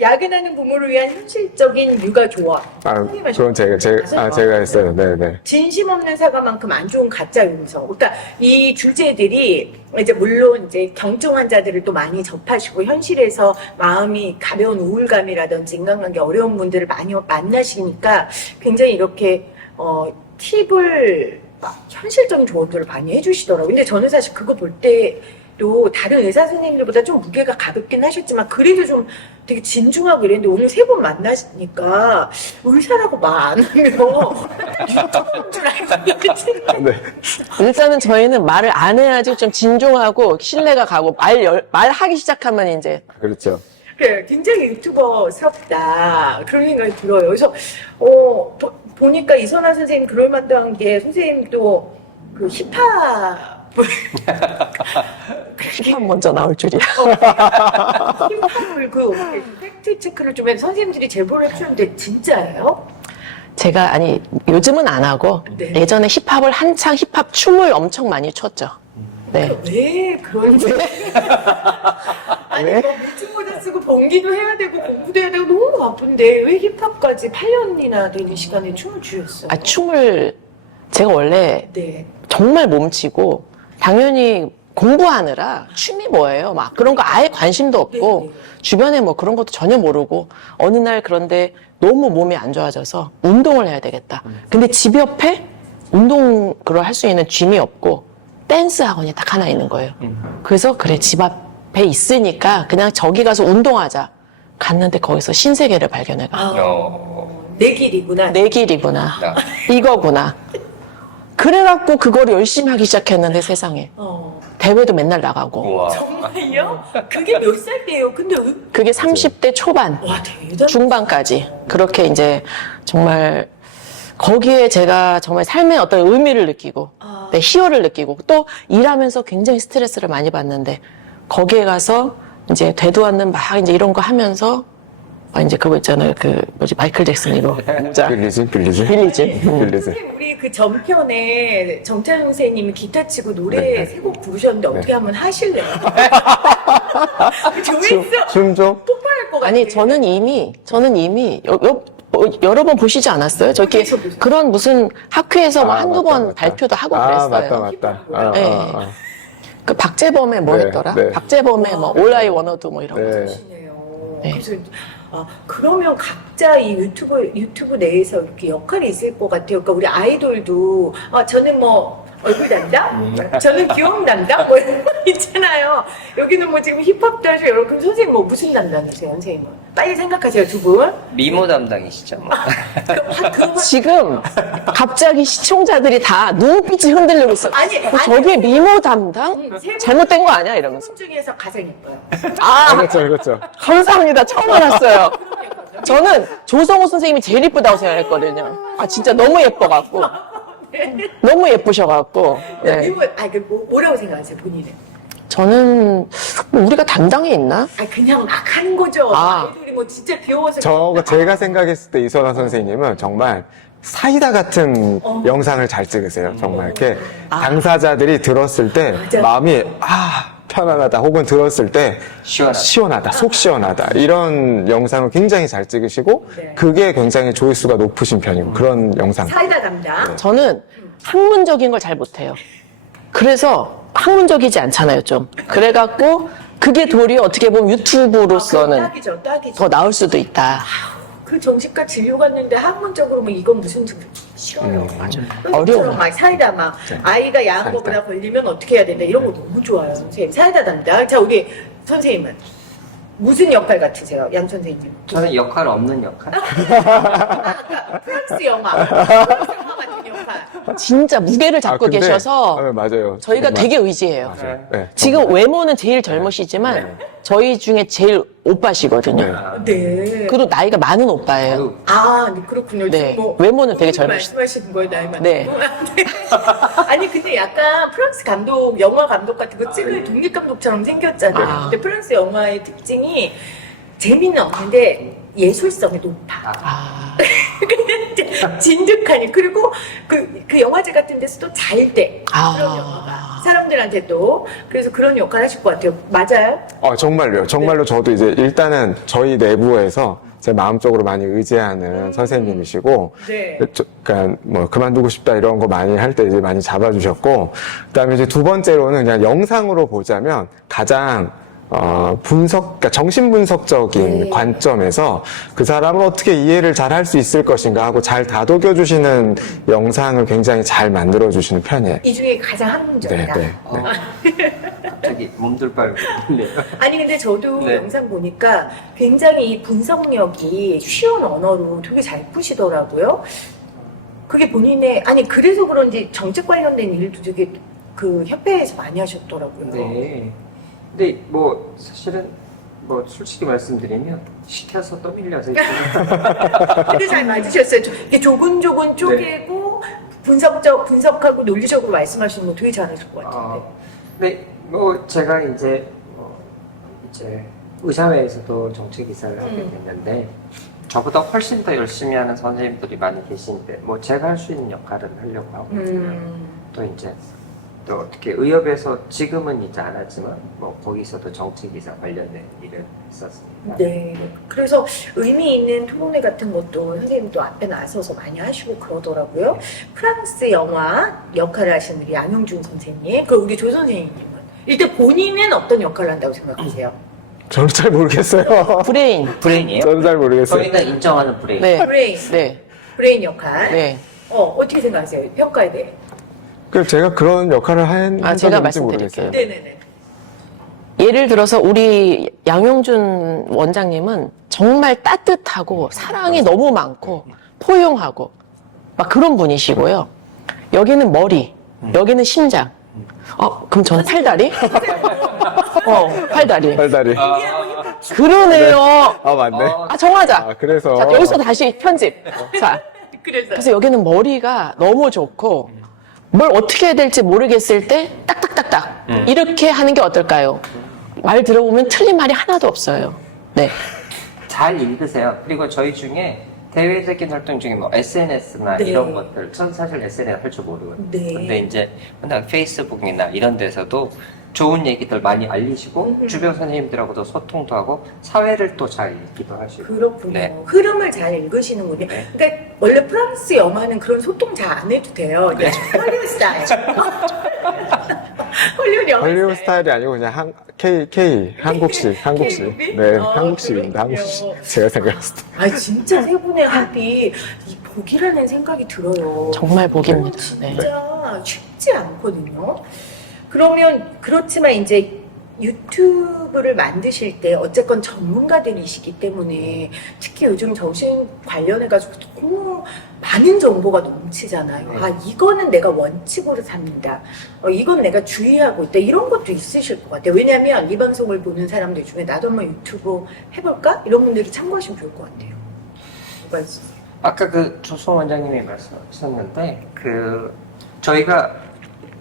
야근하는 부모를 위한 현실적인 육아 조언. 그건 제가 했어요. 네네. 진심 없는 사과만큼 안 좋은 가짜 음성. 그러니까 이 주제들이 이제 물론 이제 경증 환자들을 또 많이 접하시고 현실에서 마음이 가벼운 우울감이라든지 인간관계 어려운 분들을 많이 만나시니까 굉장히 이렇게 팁을 막 현실적인 조언들을 많이 해주시더라고요. 근데 저는 사실 그거 볼 때도 다른 의사 선생님들보다 좀 무게가 가볍긴 하셨지만 그래도 좀 되게 진중하고 이랬는데 오늘 세 분 만나시니까 의사라고 말 안 하면 유튜브인 줄 알고 네. 일단은 저희는 말을 안 해야지 좀 진중하고 신뢰가 가고 말하기 시작하면 이제 그렇죠. 그래, 굉장히 유튜버스럽다 그런 생각이 들어요. 그래서 보니까 이선아 선생님 그럴만한 게 선생님도 그 힙합 힙합 먼저 나올 줄이야. 힙합을 팩트 체크를 좀 해서 선생님들이 제보를 해주는데 진짜예요? 제가 요즘은 안 하고 네. 예전에 힙합을 한창 힙합 춤을 엄청 많이 췄죠. 네. 왜 그런지 아니 왜? 뭐 물증모자 쓰고 봉기도 해야 되고 공부도 해야 되고 너무 바쁜데 왜 힙합까지 8년이나 되는 시간에 춤을 추셨어요? 춤을 제가 원래 네. 정말 몸치고 당연히 공부하느라 춤이 뭐예요? 막 그런 거 아예 관심도 없고 네. 주변에 뭐 그런 것도 전혀 모르고 어느 날 그런데 너무 몸이 안 좋아져서 운동을 해야 되겠다. 근데 집 옆에 운동 그걸 할 수 있는 짐이 없고 댄스 학원이 딱 하나 있는 거예요. 그래서 그래 집 앞에 있으니까 그냥 저기 가서 운동하자. 갔는데 거기서 신세계를 발견해가. 내 길이구나. 내 길이구나. 이거구나. 그래갖고 그걸 열심히 하기 시작했는데 세상에. 대회도 맨날 나가고. 우와. 정말요? 그게 몇 살 때예요? 근데 그게 30대 초반, 와 대단. 중반까지. 그렇게 이제 정말 거기에 제가 정말 삶의 어떤 의미를 느끼고, 아. 내 희열을 느끼고, 또 일하면서 굉장히 스트레스를 많이 받는데, 거기에 가서 이제 되도 않는 막 이제 이런 거 하면서, 이제 그거 있잖아요. 마이클 잭슨 이거. 모자. 빌리지? 빌리지. 빌리지. 선생님 우리 그 전편에 정찬용 선생님이 기타 치고 노래 세 곡 부르셨는데 어떻게 한번 하실래요? 조회수 춤 좀? 폭발할 것 같아요. 아니, 저는 이미 여러 번 보시지 않았어요? 저기 어디서 보세요? 그런 무슨 학회에서 뭐 한두 번 맞다. 발표도 하고 아, 그랬어요. 맞다. 네. 그 박재범의 뭐 네, 했더라? 네. 박재범의 뭐 All I Wanna Do 뭐 이런 거. 네. 하시네요. 네. 그래서 그러면 각자 이 유튜브 내에서 이렇게 역할이 있을 것 같아요. 그러니까 우리 아이돌도 저는 뭐 얼굴 담당, 저는 귀여움 담당 뭐 이런 거 있잖아요. 여기는 뭐 지금 힙합도 하시고 여러분 그럼 선생님 뭐 무슨 담당이세요, 선생님은? 빨리 생각하세요, 두 분. 미모 담당이시죠? 뭐. 그거 지금 갑자기 시청자들이 다 눈빛이 흔들리고 있어. 아니, 저게 미모 담당? 세 분 잘못된 거 아니야? 이러면서. 중에서 가장 예뻐요. 아, 그렇죠. 감사합니다. 처음 알았어요. 저는 조성우 선생님이 제일 이쁘다고 생각했거든요. 진짜 너무 예뻐갖고. 너무 예쁘셔갖고. 네. 이거 뭐라고 생각하세요, 본인은? 저는 뭐 우리가 담당이 있나? 그냥 막 하는 거죠. 아. 아이돌이 뭐 진짜 귀여워서. 제가 생각했을 때 이선화 선생님은 정말 사이다 같은 어. 영상을 잘 찍으세요. 정말 이렇게 당사자들이 들었을 때 맞아. 마음이 편안하다 혹은 들었을 때 시원하다. 속 시원하다 이런 영상을 굉장히 잘 찍으시고 네. 그게 굉장히 조회수가 높으신 편이고 그런 영상. 사이다 담당. 저는 학문적인 걸 잘 못해요. 그래서 학문적이지 않잖아요, 좀. 그래갖고 그게 도리어 어떻게 보면 유튜브로서는 딱이죠. 더 나을 수도 있다. 그 정신과 진료 갔는데 학문적으로 뭐 이건 무슨 싫어요. 어려워. 막 사이다 막 아이가 야한 거보다 걸리면 어떻게 해야 된다 이런 거 너무 좋아요, 선생님. 사이다 담당. 자 우리 선생님은 무슨 역할 같으세요, 양 선생님? 저는 역할 없는 역할? 프랑스 영화 같은 역할. 진짜 무게를 잡고 근데, 계셔서 맞아요. 저희가 정말. 되게 의지해요. 맞아요. 네, 지금 외모는 제일 젊으시지만 저희 중에 제일 오빠시거든요. 네. 그리고 나이가 많은 오빠예요. 네, 그렇군요. 네. 지금 뭐 외모는 되게 본인이 젊으시죠. 말씀하시는 거예요, 나이 많은 네. 거. 아니 근데 약간 프랑스 감독, 영화 감독 같은 거 찍을 독립 감독처럼 생겼잖아요. 아. 근데 프랑스 영화의 특징이 재미는 없는데 예술성이 높아. 진득하니. 그리고 그 영화제 같은 데서도 잘 돼. 그런 영화가. 사람들한테도. 그래서 그런 역할 하실 것 같아요. 맞아요? 정말요. 정말로 저도 이제 일단은 저희 내부에서 제 마음적으로 많이 의지하는 선생님이시고, 네. 그러니까 뭐 그만두고 싶다 이런 거 많이 할 때 이제 많이 잡아주셨고, 그다음에 이제 두 번째로는 그냥 영상으로 보자면 가장 그러니까 정신분석적인 관점에서 그 사람을 어떻게 이해를 잘 할 수 있을 것인가 하고 잘 다독여주시는 영상을 굉장히 잘 만들어주시는 편이에요. 이 중에 가장 학문적이다. 네. 갑자기 몸둘 바를 모르겠네요. 아니 근데 저도 네. 영상 보니까 굉장히 이 분석력이 쉬운 언어로 되게 잘 푸시더라고요. 그게 본인의 그래서 그런지 정책 관련된 일도 되게 그 협회에서 많이 하셨더라고요. 네. 근데 뭐 사실은 뭐 솔직히 말씀드리면 시켜서 떠밀려서 근데 잘 맞으셨어요. 이게 조근조근 쪼개고 분석하고 논리적으로 말씀하시는 거 되게 잘하실 것 같은데. 근데 뭐 제가 이제 의사회에서도 정책이사를 하게 됐는데 저보다 훨씬 더 열심히 하는 선생님들이 많이 계신데 뭐 제가 할 수 있는 역할은 하려고 하고 또 이제 또 어떻게 의협에서 지금은 이제 안 하지만 뭐 거기서도 정책이사 관련된 일을 했었습니다. 네. 그래서 의미 있는 토론회 같은 것도 선생님도 앞에 나서서 많이 하시고 그러더라고요. 프랑스 영화 역할을 하시는 우리 양용준 선생님, 그리고 우리 조 선생님은 일단 본인은 어떤 역할을 한다고 생각하세요? 저는 잘 모르겠어요. 브레인이에요? 저는 잘 모르겠어요. 저희가 인정하는 브레인. 네. 브레인, 네. 브레인 역할. 네. 어떻게 생각하세요? 평가에 대해. 그 제가 그런 역할을 한 적이 제가 있는지 말씀드릴게요. 모르겠어요. 네네네. 예를 들어서 우리 양용준 원장님은 정말 따뜻하고 사랑이 너무 많고 포용하고 막 그런 분이시고요. 여기는 머리, 여기는 심장, 그럼 저는 팔다리? 팔다리. 팔다리. 그러네요. 아, 맞네. 정하자. 그래서. 자, 여기서 다시 편집. 자, 그래서 여기는 머리가 너무 좋고, 뭘 어떻게 해야 될지 모르겠을 때, 딱딱딱딱. 이렇게 하는 게 어떨까요? 말 들어보면 틀린 말이 하나도 없어요. 네. 잘 읽으세요. 그리고 저희 중에 대외적인 활동 중에 뭐 SNS나 네. 이런 것들, 전 사실 SNS 할 줄 모르거든요. 네. 근데 이제 맨날 페이스북이나 이런 데서도 좋은 얘기들 많이 알리시고 주변 선생님들하고도 소통도 하고 사회를 또 잘 읽기도 하시고. 그렇군요. 네. 흐름을 잘 읽으시는군요. 네. 그러니까 원래 프랑스 영화는 그런 소통 잘 안 해도 돼요. 헐리우드 스타일. 헐리우드 영화 헐리우드 스타일. 스타일이 아니고 그냥 한국식. K-movie? 네, 아, 한국식입니다. 그렇군요. 한국식. 제가 생각했을 때. 아 진짜 세 분의 합이 이 복이라는 생각이 들어요. 정말 복입니다. 네. 진짜 쉽지 않거든요. 그러면 그렇지만 이제 유튜브를 만드실 때 어쨌건 전문가들이시기 때문에 특히 요즘 정신 관련해가지고 너무 많은 정보가 넘치잖아요. 아 이거는 내가 원칙으로 삽니다. 이건 내가 주의하고 있다. 이런 것도 있으실 것 같아요. 왜냐하면 이 방송을 보는 사람들 중에 나도 한번 유튜브 해볼까? 이런 분들이 참고하시면 좋을 것 같아요. 뭐가 있으세요? 아까 그 조성 원장님이 말씀하셨는데 저희가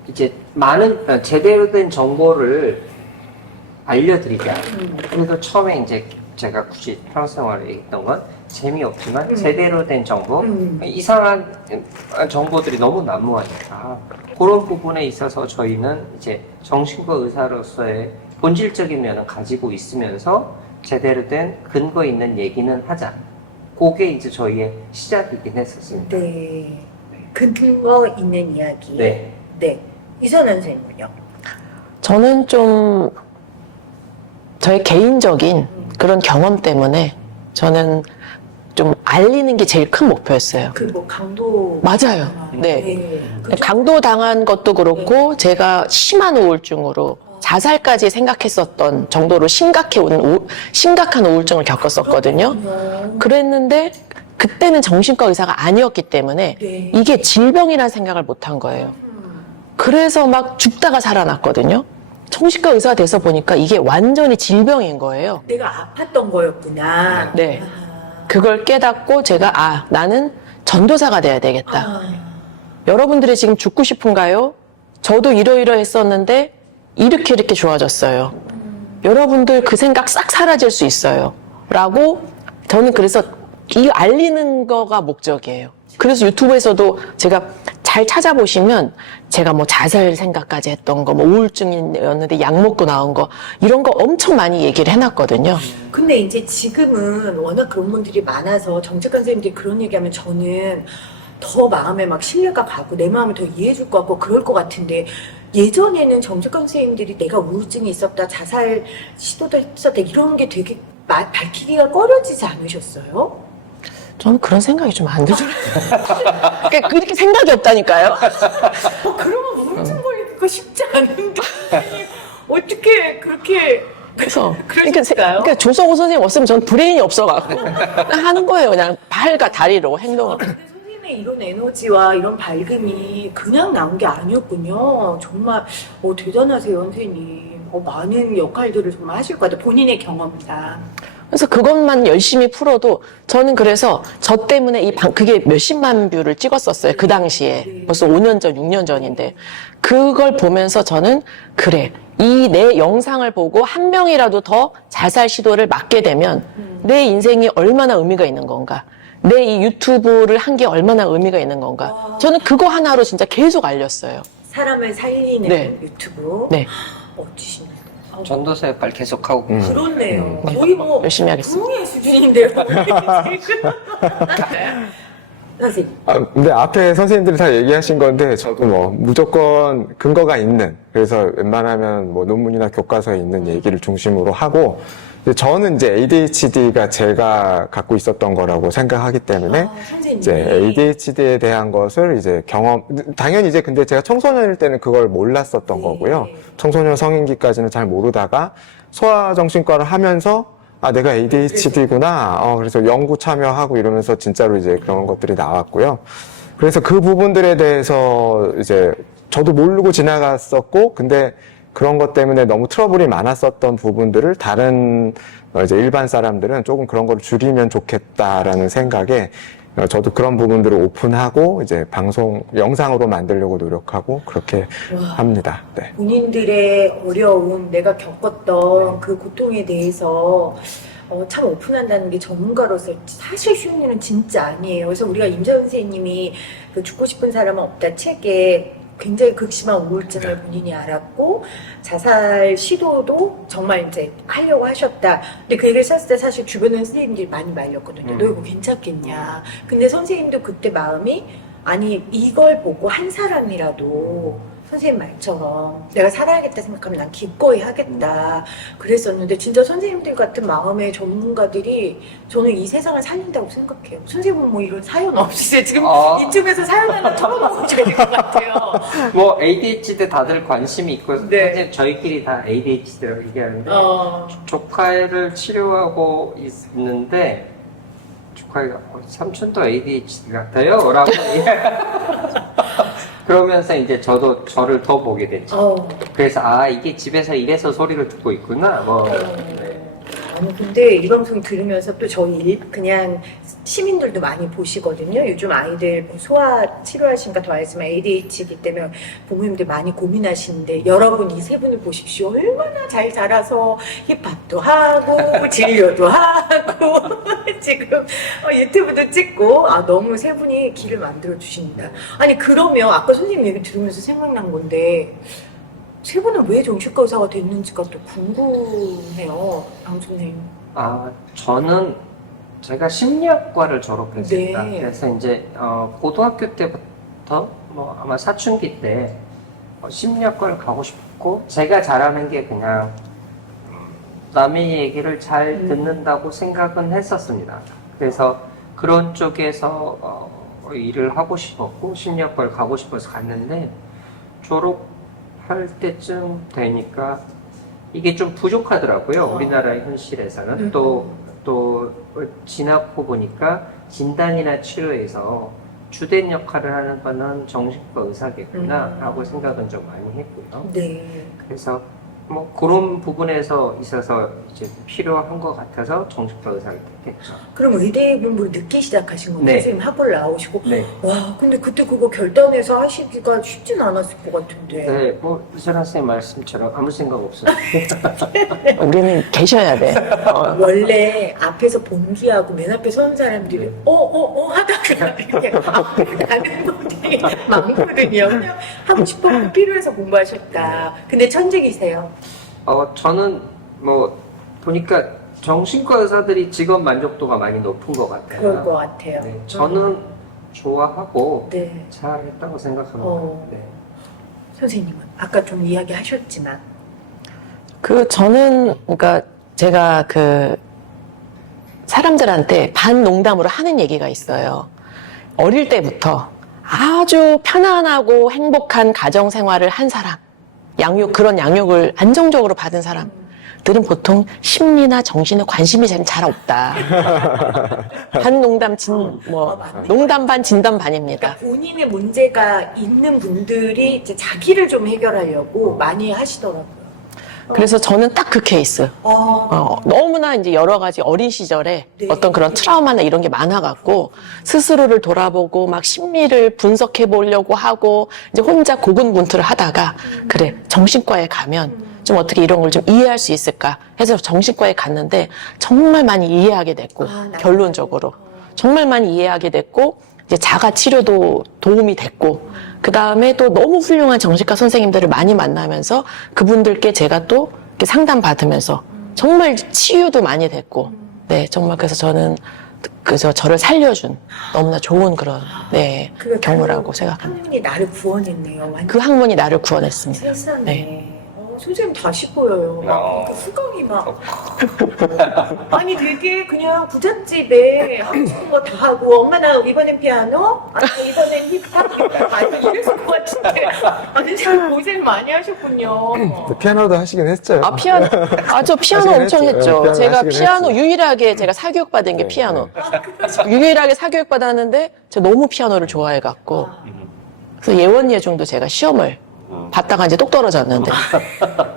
이제 많은 제대로 된 정보를 알려드리자. 그래서 처음에 이제 제가 굳이 프랑스 영화를 얘기했던 건 재미없지만 제대로 된 정보, 이상한 정보들이 너무 난무하니까 그런 부분에 있어서 저희는 이제 정신과 의사로서의 본질적인 면을 가지고 있으면서 제대로 된 근거 있는 얘기는 하자. 그게 이제 저희의 시작이긴 했었습니다. 네. 근거 있는 이야기. 네. 네. 이선현 선생님은요? 저는 좀 저의 개인적인 그런 경험 때문에 저는 좀 알리는 게 제일 큰 목표였어요. 그 뭐 강도. 맞아요. 네. 네. 그죠? 강도 당한 것도 그렇고 제가 심한 우울증으로 자살까지 생각했었던 정도로 심각한 우울증을 겪었었거든요. 그렇군요. 그랬는데 그때는 정신과 의사가 아니었기 때문에 네. 이게 질병이라는 생각을 못 한 거예요. 그래서 막 죽다가 살아났거든요. 정신과 의사가 돼서 보니까 이게 완전히 질병인 거예요. 내가 아팠던 거였구나. 네. 아. 그걸 깨닫고 제가 나는 전도사가 돼야 되겠다. 아. 여러분들이 지금 죽고 싶은가요? 저도 이러이러했었는데 이렇게 좋아졌어요. 여러분들 그 생각 싹 사라질 수 있어요. 라고 저는 그래서 이 알리는 거가 목적이에요. 그래서 유튜브에서도 제가 잘 찾아보시면 제가 뭐 자살 생각까지 했던 거, 뭐 우울증이었는데 약 먹고 나온 거 이런 거 엄청 많이 얘기를 해놨거든요. 근데 이제 지금은 워낙 그런 분들이 많아서 정책관 선생님들이 그런 얘기하면 저는 더 마음에 막 신뢰가 가고 내 마음을 더 이해해줄 것 같고 그럴 것 같은데 예전에는 정책관 선생님들이 내가 우울증이 있었다, 자살 시도도 했었다 이런 게 되게 밝히기가 꺼려지지 않으셨어요? 저는 그런 생각이 좀 안 들더라고요. 그러니까 그렇게 생각이 없다니까요. 그러면 우울증 걸리기가 쉽지 않은데 어떻게 그렇게 그래서 그러실까요? 그러니까 조성호 선생님 없으면 전 브레인이 없어갖고 하는 거예요. 그냥 발과 다리로 행동을. 근데 선생님의 이런 에너지와 이런 밝음이 그냥 나온 게 아니었군요. 정말 대단하세요, 선생님. 많은 역할들을 정말 하실 것 같아요. 본인의 경험이다. 그래서 그것만 열심히 풀어도 저는 그래서 저 때문에 그게 몇십만 뷰를 찍었었어요. 그 당시에. 벌써 5년 전, 6년 전인데. 그걸 보면서 저는 그래. 이 내 영상을 보고 한 명이라도 더 자살 시도를 막게 되면 내 인생이 얼마나 의미가 있는 건가. 내 이 유튜브를 한 게 얼마나 의미가 있는 건가. 저는 그거 하나로 진짜 계속 알렸어요. 사람을 살리는 네. 유튜브. 네. 멋지시네요. 전도사 역할 계속하고 그렇네요. 거의 뭐 열심히 하겠습니다. 부흥의 수준인데요. 선생님. 근데 앞에 선생님들이 다 얘기하신 건데, 저도 뭐, 무조건 근거가 있는, 그래서 웬만하면 뭐 논문이나 교과서에 있는 얘기를 중심으로 하고, 근데 저는 이제 ADHD가 제가 갖고 있었던 거라고 생각하기 때문에, 선생님. 이제 ADHD에 대한 것을 이제 당연히 이제 근데 제가 청소년일 때는 그걸 몰랐었던 네. 거고요. 청소년 성인기까지는 잘 모르다가 소아정신과를 하면서 내가 ADHD구나. 그래서 연구 참여하고 이러면서 진짜로 이제 그런 것들이 나왔고요. 그래서 그 부분들에 대해서 이제 저도 모르고 지나갔었고, 근데 그런 것 때문에 너무 트러블이 많았었던 부분들을 다른 이제 일반 사람들은 조금 그런 걸 줄이면 좋겠다라는 생각에 저도 그런 부분들을 오픈하고 이제 방송 영상으로 만들려고 노력하고 그렇게 와. 합니다. 네. 본인들의 어려움, 내가 겪었던 그 고통에 대해서 참 오픈한다는 게 전문가로서 사실 쉬운 일은 진짜 아니에요. 그래서 우리가 임자 선생님이 그 죽고 싶은 사람은 없다 책에 굉장히 극심한 우울증을 본인이 알았고 자살 시도도 정말 이제 하려고 하셨다. 근데 그 얘기를 썼을 때 사실 주변에 선생님들이 많이 말렸거든요. 너 이거 괜찮겠냐. 근데 선생님도 그때 마음이 아니 이걸 보고 한 사람이라도 선생님 말처럼 내가 살아야겠다 생각하면 난 기꺼이 하겠다 그랬었는데 진짜 선생님들 같은 마음의 전문가들이 저는 이 세상을 살린다고 생각해요. 선생님은 뭐 이런 사연 없으세요? 지금 이쯤에서 사연 하나 털어놓고 줘야 될 것 같아요. 뭐 ADHD 다들 관심이 있고 네. 사실 저희끼리 다 ADHD라고 얘기하는데 조카를 치료하고 있는데 조카가 삼촌도 ADHD 같아요? 라고 그러면서 이제 저도 저를 더 보게 됐죠. 그래서 아 이게 집에서 이래서 소리를 듣고 있구나. 뭐 네. 아니 근데 이 방송 들으면서 또 저희 그냥 시민들도 많이 보시거든요. 요즘 아이들 뭐 소아 치료하신가 더 알지만 ADHD 때문에 부모님들 많이 고민하시는데 여러분 이 세 분을 보십시오. 얼마나 잘 자라서 힙합도 하고 진료도 하고 지금 유튜브도 찍고 너무 세 분이 길을 만들어 주십니다. 아니 그러면 아까 선생님 얘기 들으면서 생각난 건데 세 분은 왜 정신과 의사가 됐는지가 또 궁금해요, 방송님. 저는 제가 심리학과를 졸업했습니다. 네. 그래서 이제 고등학교 때부터 뭐 아마 사춘기 때 심리학과를 가고 싶고 제가 잘하는 게 그냥 남의 얘기를 잘 듣는다고 생각은 했었습니다. 그래서 그런 쪽에서 일을 하고 싶었고 심리학과를 가고 싶어서 갔는데 졸업할 때쯤 되니까 이게 좀 부족하더라고요. 우리나라의 현실에서는. 또 지나고 보니까 진단이나 치료에서 주된 역할을 하는 거는 정신과 의사겠구나 라고 생각은 좀 많이 했고요. 네. 그래서 뭐 그런 부분에서 있어서 이제 필요한 것 같아서 정신과 의사를 택했죠. 그럼 의대 공부를 늦게 시작하신 거예요? 네. 선생님 학부를 나오시고. 네. 와, 근데 그때 그거 결단해서 하시기가 쉽진 않았을 것 같은데. 네, 뭐 이철환 선생님 말씀처럼 아무 생각 없었어요. 우리는 계셔야 돼. 원래 앞에서 봉기하고 맨 앞에 서는 사람들이 하다가 이렇게 가는 분들이 많거든요. 그냥 하고 싶었고 필요해서 공부하셨다. 근데 천직이세요. 저는 뭐 보니까 정신과 의사들이 직업 만족도가 많이 높은 것 같아요. 그럴 것 같아요. 네, 저는 좋아하고 네. 잘했다고 생각합니다. 네. 선생님은 아까 좀 이야기하셨지만 저는, 그러니까 제가 사람들한테 반농담으로 하는 얘기가 있어요. 어릴 때부터 아주 편안하고 행복한 가정 생활을 한 사람, 그런 양육을 안정적으로 받은 사람들은 보통 심리나 정신에 관심이 잘 없다. 반농담, 농담 반, 진담 반입니다. 그러니까 본인의 문제가 있는 분들이 이제 자기를 좀 해결하려고 많이 하시더라고요. 그래서 저는 딱 그 케이스. 너무나 이제 여러 가지 어린 시절에 네. 어떤 그런 트라우마나 이런 게 많아갖고 스스로를 돌아보고 막 심리를 분석해 보려고 하고 이제 혼자 고군분투를 하다가 그래, 정신과에 가면 좀 어떻게 이런 걸 좀 이해할 수 있을까 해서 정신과에 갔는데 정말 많이 이해하게 됐고 결론적으로 정말 많이 이해하게 됐고 이제 자가 치료도 도움이 됐고 그 다음에 또 너무 훌륭한 정신과 선생님들을 많이 만나면서 그분들께 제가 또 이렇게 상담 받으면서 정말 치유도 많이 됐고, 네, 정말 그래서 저는 저를 살려준 너무나 좋은 그런, 네, 경우라고 생각합니다. 학문이 나를 구원했네요. 완전 그 학문이 나를 구원했습니다. 세상에. 네. 선생님 다시 보여요. 막 그 후광이 막. 아니 되게 그냥 부잣집에 하고 싶은 거 다 하고 엄마 나 이번엔 피아노? 이번엔 힙합? 아니 이랬을 것 같은데. 아니 진짜 고생 많이 하셨군요. 피아노도 하시긴 했죠. 피아노. 저 피아노 하시긴 엄청 했죠. 했죠. 피아노 제가 하시긴 피아노 했지. 유일하게 제가 사교육받은 게 네, 피아노. 유일하게 사교육받았는데 제가 너무 피아노를 좋아해갖고. 그래서 예원예중도 제가 시험을 봤다가 이제 똑 떨어졌는데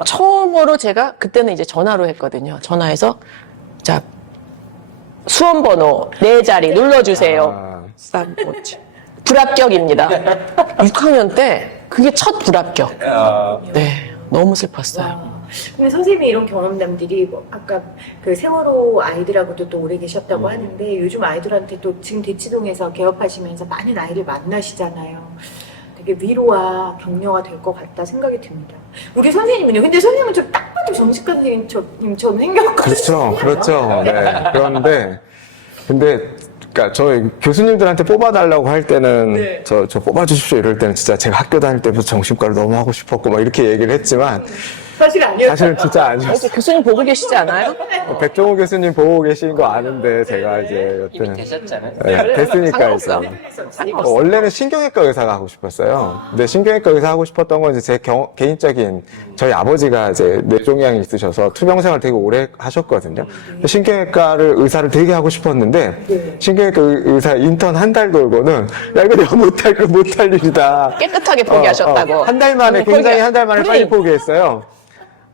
처음으로 제가 그때는 이제 전화로 했거든요. 전화해서 자 수험번호 4자리 눌러주세요. 아, 싹 뭐지? 불합격입니다. 6학년 때 그게 첫 불합격. 네, 너무 슬펐어요. 와. 근데 선생님이 이런 경험담들이 뭐 아까 그 세월호 아이들하고도 또 오래 계셨다고 하는데 요즘 아이들한테 또 지금 대치동에서 개업하시면서 많은 아이를 만나시잖아요. 되게 위로와 격려가 될 것 같다 생각이 듭니다. 우리 선생님은요? 근데 선생님은 좀 딱 봐도 정신과 선생님처럼 생겼거든요. 그렇죠. 네. 그런데, 그러니까 저희 교수님들한테 뽑아달라고 할 때는 네. 저 뽑아주십시오 이럴 때는 진짜 제가 학교 다닐 때부터 정신과를 너무 하고 싶었고 막 이렇게 얘기를 했지만 사실 아니었어요. 사실 진짜 아니었어요. 이렇게 교수님 보고 계시지 않아요? 백종호 교수님 보고 계신 거 아는데 제가 이제 이미 여튼 되셨잖아요. 네, 됐으니까 이제 상관없어. 원래는 신경외과 의사가 하고 싶었어요. 근데 신경외과 의사 하고 싶었던 건 이제 제 개인적인 저희 아버지가 이제 뇌종양이 있으셔서 투병생활 되게 오래 하셨거든요. 신경외과를 의사를 되게 하고 싶었는데 네. 신경외과 의사 인턴 한 달 돌고는 야 이거 내가 못할 일이다. 깨끗하게 포기하셨다고. 한 달 만에 굉장히 한 달 만에 빨리 포기했어요.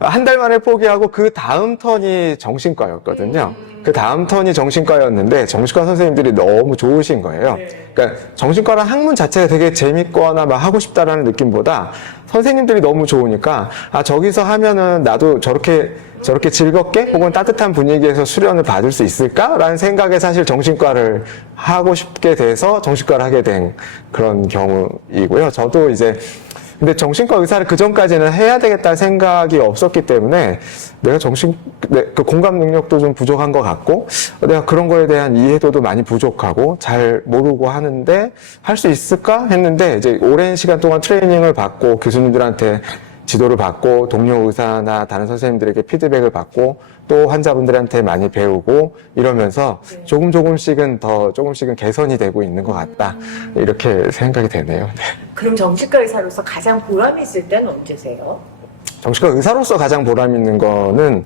한 달 만에 포기하고 그 다음 턴이 정신과였거든요. 그 다음 턴이 정신과였는데 정신과 선생님들이 너무 좋으신 거예요. 그러니까 정신과란 학문 자체가 되게 재밌거나 막 하고 싶다라는 느낌보다 선생님들이 너무 좋으니까 아 저기서 하면은 나도 저렇게 즐겁게 혹은 따뜻한 분위기에서 수련을 받을 수 있을까라는 생각에 사실 정신과를 하고 싶게 돼서 정신과를 하게 된 그런 경우이고요. 저도 이제 근데 정신과 의사를 그 전까지는 해야 되겠다는 생각이 없었기 때문에 내가 그 공감 능력도 좀 부족한 것 같고 내가 그런 거에 대한 이해도도 많이 부족하고 잘 모르고 하는데 할 수 있을까 했는데 이제 오랜 시간 동안 트레이닝을 받고 교수님들한테 지도를 받고 동료 의사나 다른 선생님들에게 피드백을 받고 또 환자분들한테 많이 배우고 이러면서 조금씩은 개선이 되고 있는 것 같다 이렇게 생각이 되네요. 네. 그럼 정신과 의사로서 가장 보람이 있을 때는 언제세요? 정신과 의사로서 가장 보람 있는 거는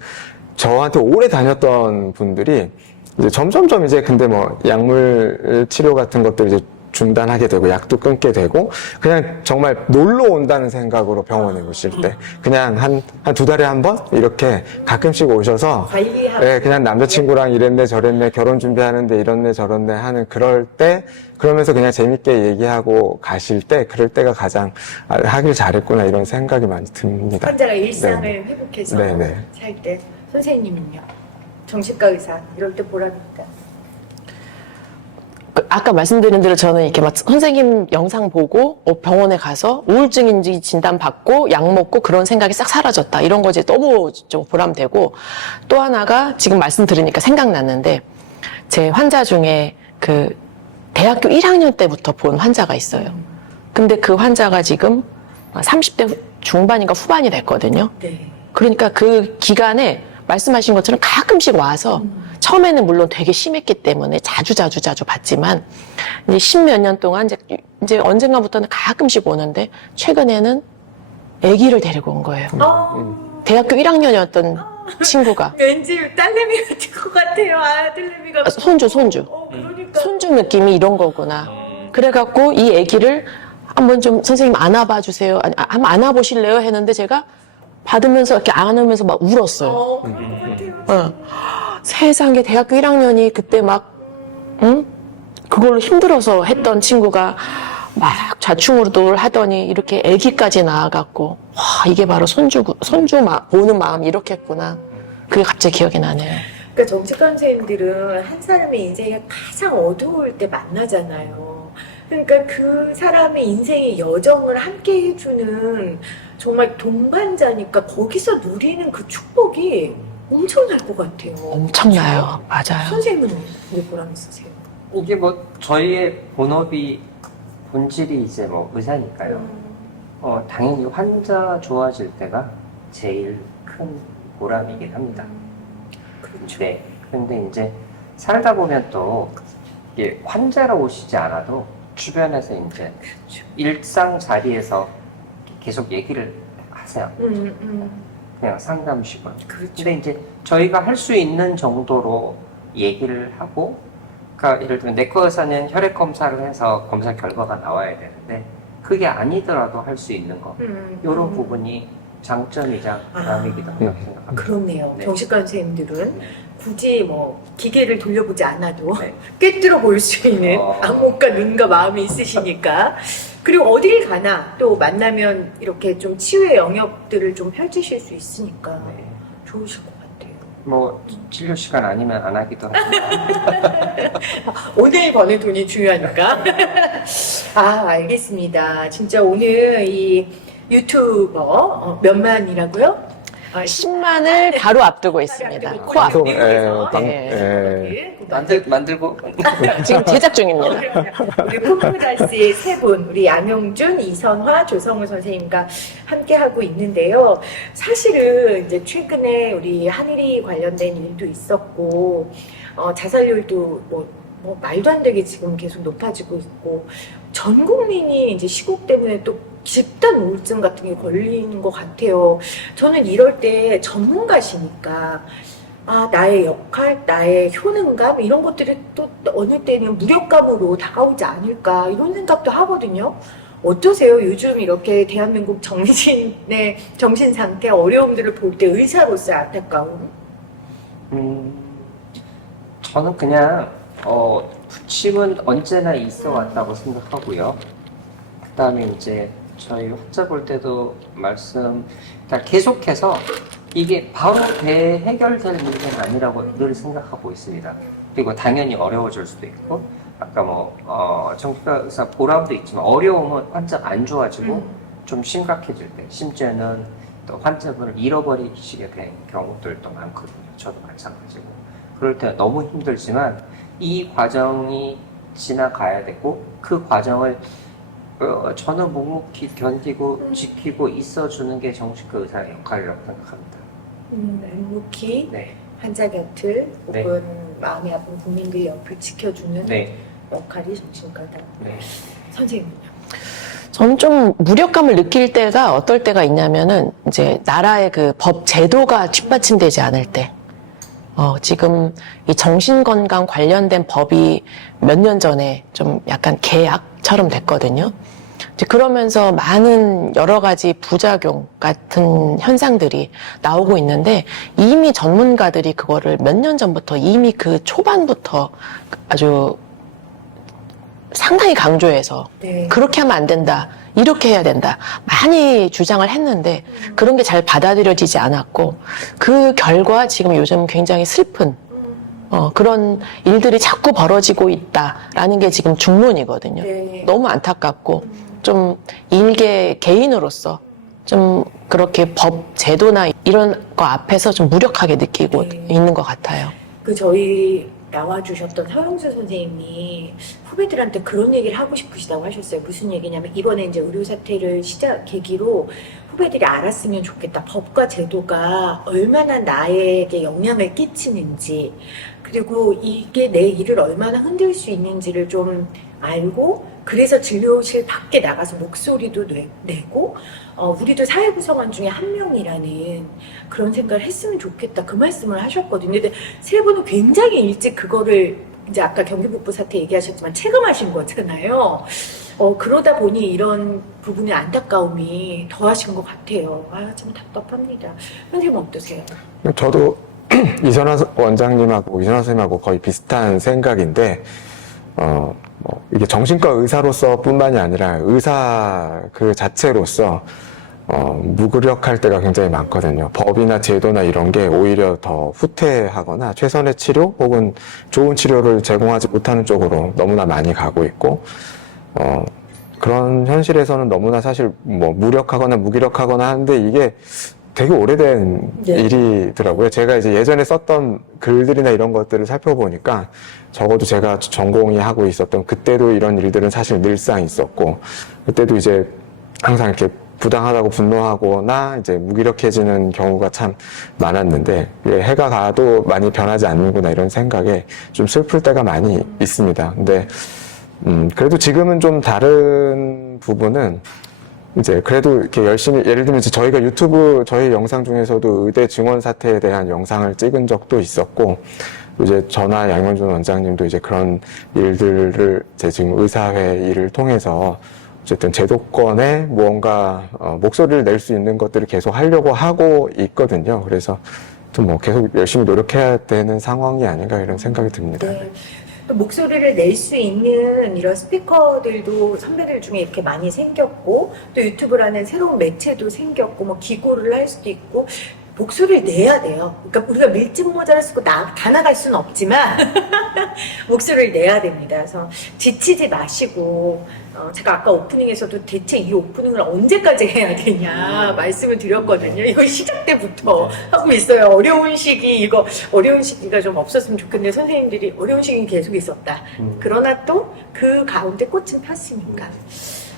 저한테 오래 다녔던 분들이 이제 점점점 이제 근데 뭐 약물 치료 같은 것들 이제 중단하게 되고 약도 끊게 되고 그냥 정말 놀러 온다는 생각으로 병원에 오실 때 그냥 한 2달에 한 번 이렇게 가끔씩 오셔서 관리하고 네, 그냥 남자친구랑 이랬네 저랬네 결혼 준비하는데 이렇네 저렇네 하는 그럴 때 그러면서 그냥 재밌게 얘기하고 가실 때 그럴 때가 가장 하길 잘했구나 이런 생각이 많이 듭니다. 환자가 일상을 네. 회복해서 네네. 살 때 선생님은요? 정신과 의사 이럴 때 보람이 있다. 아까 말씀드린 대로 저는 이렇게 막 선생님 영상 보고 병원에 가서 우울증인지 진단받고 약 먹고 그런 생각이 싹 사라졌다. 이런 거지 너무 좀 보람되고 또 하나가 지금 말씀 들으니까 생각났는데 제 환자 중에 그 대학교 1학년 때부터 본 환자가 있어요. 근데 그 환자가 지금 30대 중반인가 후반이 됐거든요. 네. 그러니까 그 기간에 말씀하신 것처럼 가끔씩 와서 처음에는 물론 되게 심했기 때문에 자주 봤지만 이제 10몇 년 동안 이제 언젠가부터는 가끔씩 오는데 최근에는 아기를 데리고 온 거예요. 대학교 1학년이었던 친구가 왠지 딸내미 같은 것 같아요. 아들내미가. 손주 그러니까. 손주 느낌이 이런 거구나. 그래갖고 이 아기를 한번 좀 선생님 안아봐 주세요. 아니, 한번 안아보실래요? 했는데 제가 받으면서 이렇게 안으면서 막 울었어요. 그런 것 같아요. 세상에 대학교 1학년이 그때 막 그걸로 힘들어서 했던 친구가 막 좌충우돌 하더니 이렇게 아기까지 낳아갖고 와 이게 바로 손주 보는 마음이 이렇겠구나. 그게 갑자기 기억이 나네요. 그러니까 정치과 선생님들은 한 사람의 인생이 가장 어두울 때 만나잖아요. 그러니까 그 사람의 인생의 여정을 함께 해주는 정말 동반자니까 거기서 누리는 그 축복이 엄청날 것 같아요. 엄청나요. 맞아요. 선생님은 왜 보람 있으세요? 이게 뭐 저희의 본질이 이제 뭐 의사니까요. 당연히 환자 좋아질 때가 제일 큰 보람이긴 합니다. 네. 근데 이제 살다 보면 또 이게 환자로 오시지 않아도 주변에서 이제 일상 자리에서 계속 얘기를 하세요. 그냥 상담식으로. 그렇죠. 근데 이제 저희가 할 수 있는 정도로 얘기를 하고, 그러니까 예를 들면 내과 의사는 혈액 검사를 해서 검사 결과가 나와야 되는데 그게 아니더라도 할 수 있는 거. 이런 음. 부분이 장점이자 부담이기도 한다고 생각합니다. 그렇네요. 네. 정신과 선생님들은 네. 굳이 뭐 기계를 돌려보지 않아도 네. 꿰뚫어 볼 수 있는 어. 안목과 눈과 마음이 있으시니까. 그리고 어딜 가나 또 만나면 이렇게 좀 치유의 영역들을 좀 펼치실 수 있으니까 네. 좋으실 것 같아요. 뭐 진료 시간 아니면 안 하기도 하고. 오늘 버는 돈이 중요하니까. 아, 알겠습니다. 진짜 오늘 이 유튜버 몇만이라고요? 10만을 바로 앞두고 있습니다. 코앞. 또, 만들고 지금 제작 중입니다. 우리 푸푸다스의 세 분, 우리 양영준, 이선화, 조성우 선생님과 함께 하고 있는데요. 사실은 이제 최근에 우리 한일이 관련된 일도 있었고, 자살률도 뭐 말도 안 되게 지금 계속 높아지고 있고, 전 국민이 이제 시국 때문에 또 집단 우울증 같은 게 걸리는 것 같아요. 저는 이럴 때 전문가시니까 나의 역할, 나의 효능감 이런 것들이 또 어느 때는 무력감으로 다가오지 않을까 이런 생각도 하거든요. 어떠세요? 요즘 이렇게 대한민국 정신의 정신 상태 어려움들을 볼 때 의사로서의 안타까움? 저는 그냥 부침은 언제나 있어 왔다고 생각하고요. 그다음에 이제 저희 환자 볼 때도 그러니까 계속해서 이게 바로 대해결될 문제는 아니라고 늘 생각하고 있습니다. 그리고 당연히 어려워질 수도 있고, 아까 정신과 의사 보람도 있지만 어려움은 환자가 안 좋아지고 좀 심각해질 때, 심지어는 또 환자분을 잃어버리시게 된 경우들도 많거든요. 저도 마찬가지고. 그럴 때 너무 힘들지만 이 과정이 지나가야 되고 그 과정을 저는 묵묵히 견디고 지키고 있어주는 게 정신과 의사의 역할이라고 생각합니다. 묵묵히 네. 환자 곁을 네. 혹은 마음이 아픈 국민들 옆을 지켜주는 네. 역할이 정신과다. 네. 선생님은요? 저는 좀 무력감을 느낄 때가 어떨 때가 있냐면은 이제 나라의 그 법 제도가 뒷받침되지 않을 때. 지금 이 정신건강 관련된 법이 몇 년 전에 좀 약간 계약처럼 됐거든요. 이제 그러면서 많은 여러 가지 부작용 같은 현상들이 나오고 있는데 이미 전문가들이 그거를 몇 년 전부터 이미 그 초반부터 아주 상당히 강조해서 네. 그렇게 하면 안 된다. 이렇게 해야 된다. 많이 주장을 했는데 그런 게 잘 받아들여지지 않았고 그 결과 지금 요즘 굉장히 슬픈 그런 일들이 자꾸 벌어지고 있다라는 게 지금 중론이거든요. 네. 너무 안타깝고 좀 일개 개인으로서 좀 그렇게 법 제도나 이런 거 앞에서 좀 무력하게 느끼고 네. 있는 것 같아요. 저희 나와주셨던 서영수 선생님이 후배들한테 그런 얘기를 하고 싶으시다고 하셨어요. 무슨 얘기냐면 이번에 이제 의료 사태를 계기로 후배들이 알았으면 좋겠다. 법과 제도가 얼마나 나에게 영향을 끼치는지, 그리고 이게 내 일을 얼마나 흔들 수 있는지를 좀 알고, 그래서 진료실 밖에 나가서 목소리도 내고, 우리도 사회 구성원 중에 한 명이라는 그런 생각을 했으면 좋겠다. 그 말씀을 하셨거든요. 근데 세 분은 굉장히 일찍 그거를 이제 아까 경기북부 사태 얘기하셨지만 체감하신 거잖아요. 그러다 보니 이런 부분의 안타까움이 더하신 것 같아요. 참 답답합니다. 선생님 어떠세요? 저도 이선화 원장님하고 이선화 선생님하고 거의 비슷한 생각인데, 이게 정신과 의사로서 뿐만이 아니라 의사 그 자체로서 무기력할 때가 굉장히 많거든요. 법이나 제도나 이런 게 오히려 더 후퇴하거나 최선의 치료 혹은 좋은 치료를 제공하지 못하는 쪽으로 너무나 많이 가고 있고, 그런 현실에서는 너무나 사실 뭐 무력하거나 무기력하거나 하는데 이게 되게 오래된 네. 일이더라고요. 제가 이제 예전에 썼던 글들이나 이런 것들을 살펴보니까 적어도 제가 전공이 하고 있었던 그때도 이런 일들은 사실 늘상 있었고, 그때도 이제 항상 이렇게 부당하다고 분노하거나 이제 무기력해지는 경우가 참 많았는데, 이게 해가 가도 많이 변하지 않는구나 이런 생각에 좀 슬플 때가 많이 있습니다. 근데 그래도 지금은 좀 다른 부분은 이제 그래도 이렇게 열심히, 예를 들면 이제 저희가 유튜브 저희 영상 중에서도 의대 증원 사태에 대한 영상을 찍은 적도 있었고, 이제 저나 양현준 원장님도 이제 그런 일들을 이제 지금 의사회 일을 통해서 어쨌든 제도권에 무언가 목소리를 낼 수 있는 것들을 계속 하려고 하고 있거든요. 그래서 좀 뭐 계속 열심히 노력해야 되는 상황이 아닌가 이런 생각이 듭니다. 네. 또 목소리를 낼 수 있는 이런 스피커들도 선배들 중에 이렇게 많이 생겼고, 또 유튜브라는 새로운 매체도 생겼고, 뭐 기고를 할 수도 있고, 목소리를 내야 돼요. 그러니까 우리가 밀짚 모자를 쓰고 다 나갈 수는 없지만 목소리를 내야 됩니다. 그래서 지치지 마시고, 제가 아까 오프닝에서도 대체 이 오프닝을 언제까지 해야 되냐 말씀을 드렸거든요. 이거 시작 때부터 하고 있어요. 어려운 시기가 좀 없었으면 좋겠는데 선생님들이 어려운 시기 계속 있었다. 그러나 또 그 가운데 꽃은 폈으니까.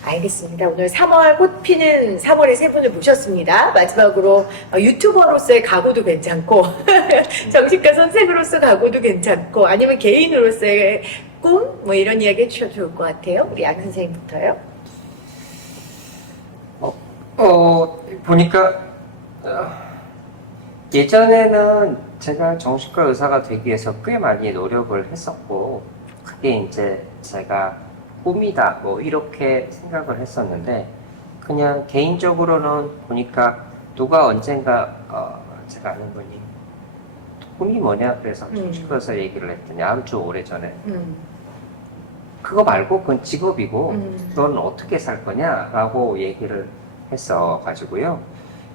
알겠습니다. 오늘 3월 꽃피는 3월의 세 분을 모셨습니다. 마지막으로 유튜버로서의 각오도 괜찮고 정신과 선생으로서 각오도 괜찮고 아니면 개인으로서의 꿈? 뭐 이런 이야기 해주셔도 좋을 것 같아요. 우리 양 선생님부터요. 보니까 예전에는 제가 정신과 의사가 되기 위해서 꽤 많이 노력을 했었고 그게 이제 제가 꿈이다 뭐 이렇게 생각을 했었는데 그냥 개인적으로는 보니까 누가 언젠가 제가 아는 분이 꿈이 뭐냐 그래서 정신과 의사 얘기를 했더니 아주 오래전에 그거 말고 그건 직업이고 넌 어떻게 살 거냐라고 얘기를 했어 가지고요.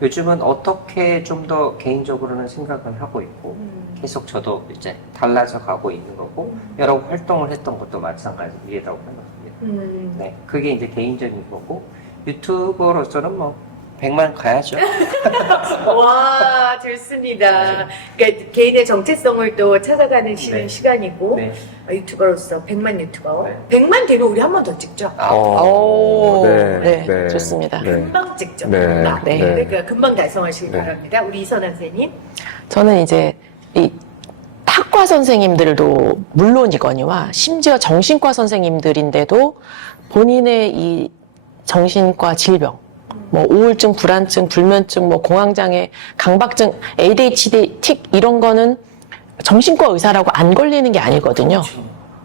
요즘은 어떻게 좀 더 개인적으로는 생각은 하고 있고 계속 저도 이제 달라져 가고 있는 거고 여러 활동을 했던 것도 마찬가지라고 생각합니다. 네, 그게 이제 개인적인 거고 유튜버로서는 뭐 100만 가야죠. 와, 좋습니다. 그러니까 개인의 정체성을 또 찾아가는 네. 시간이고 네. 유튜버로서 100만 유튜버. 네. 100만 되면 우리 한 번 더 찍죠. 오, 네, 네, 좋습니다. 네. 금방 찍죠. 네. 금방. 네. 그러니까 금방 달성하시길 네. 바랍니다. 우리 이선아 선생님. 저는 이제 이 학과 선생님들도 물론이거니와 심지어 정신과 선생님들인데도 본인의 이 정신과 질병, 뭐 우울증, 불안증, 불면증, 뭐 공황장애, 강박증, ADHD, 틱 이런 거는 정신과 의사라고 안 걸리는 게 아니거든요.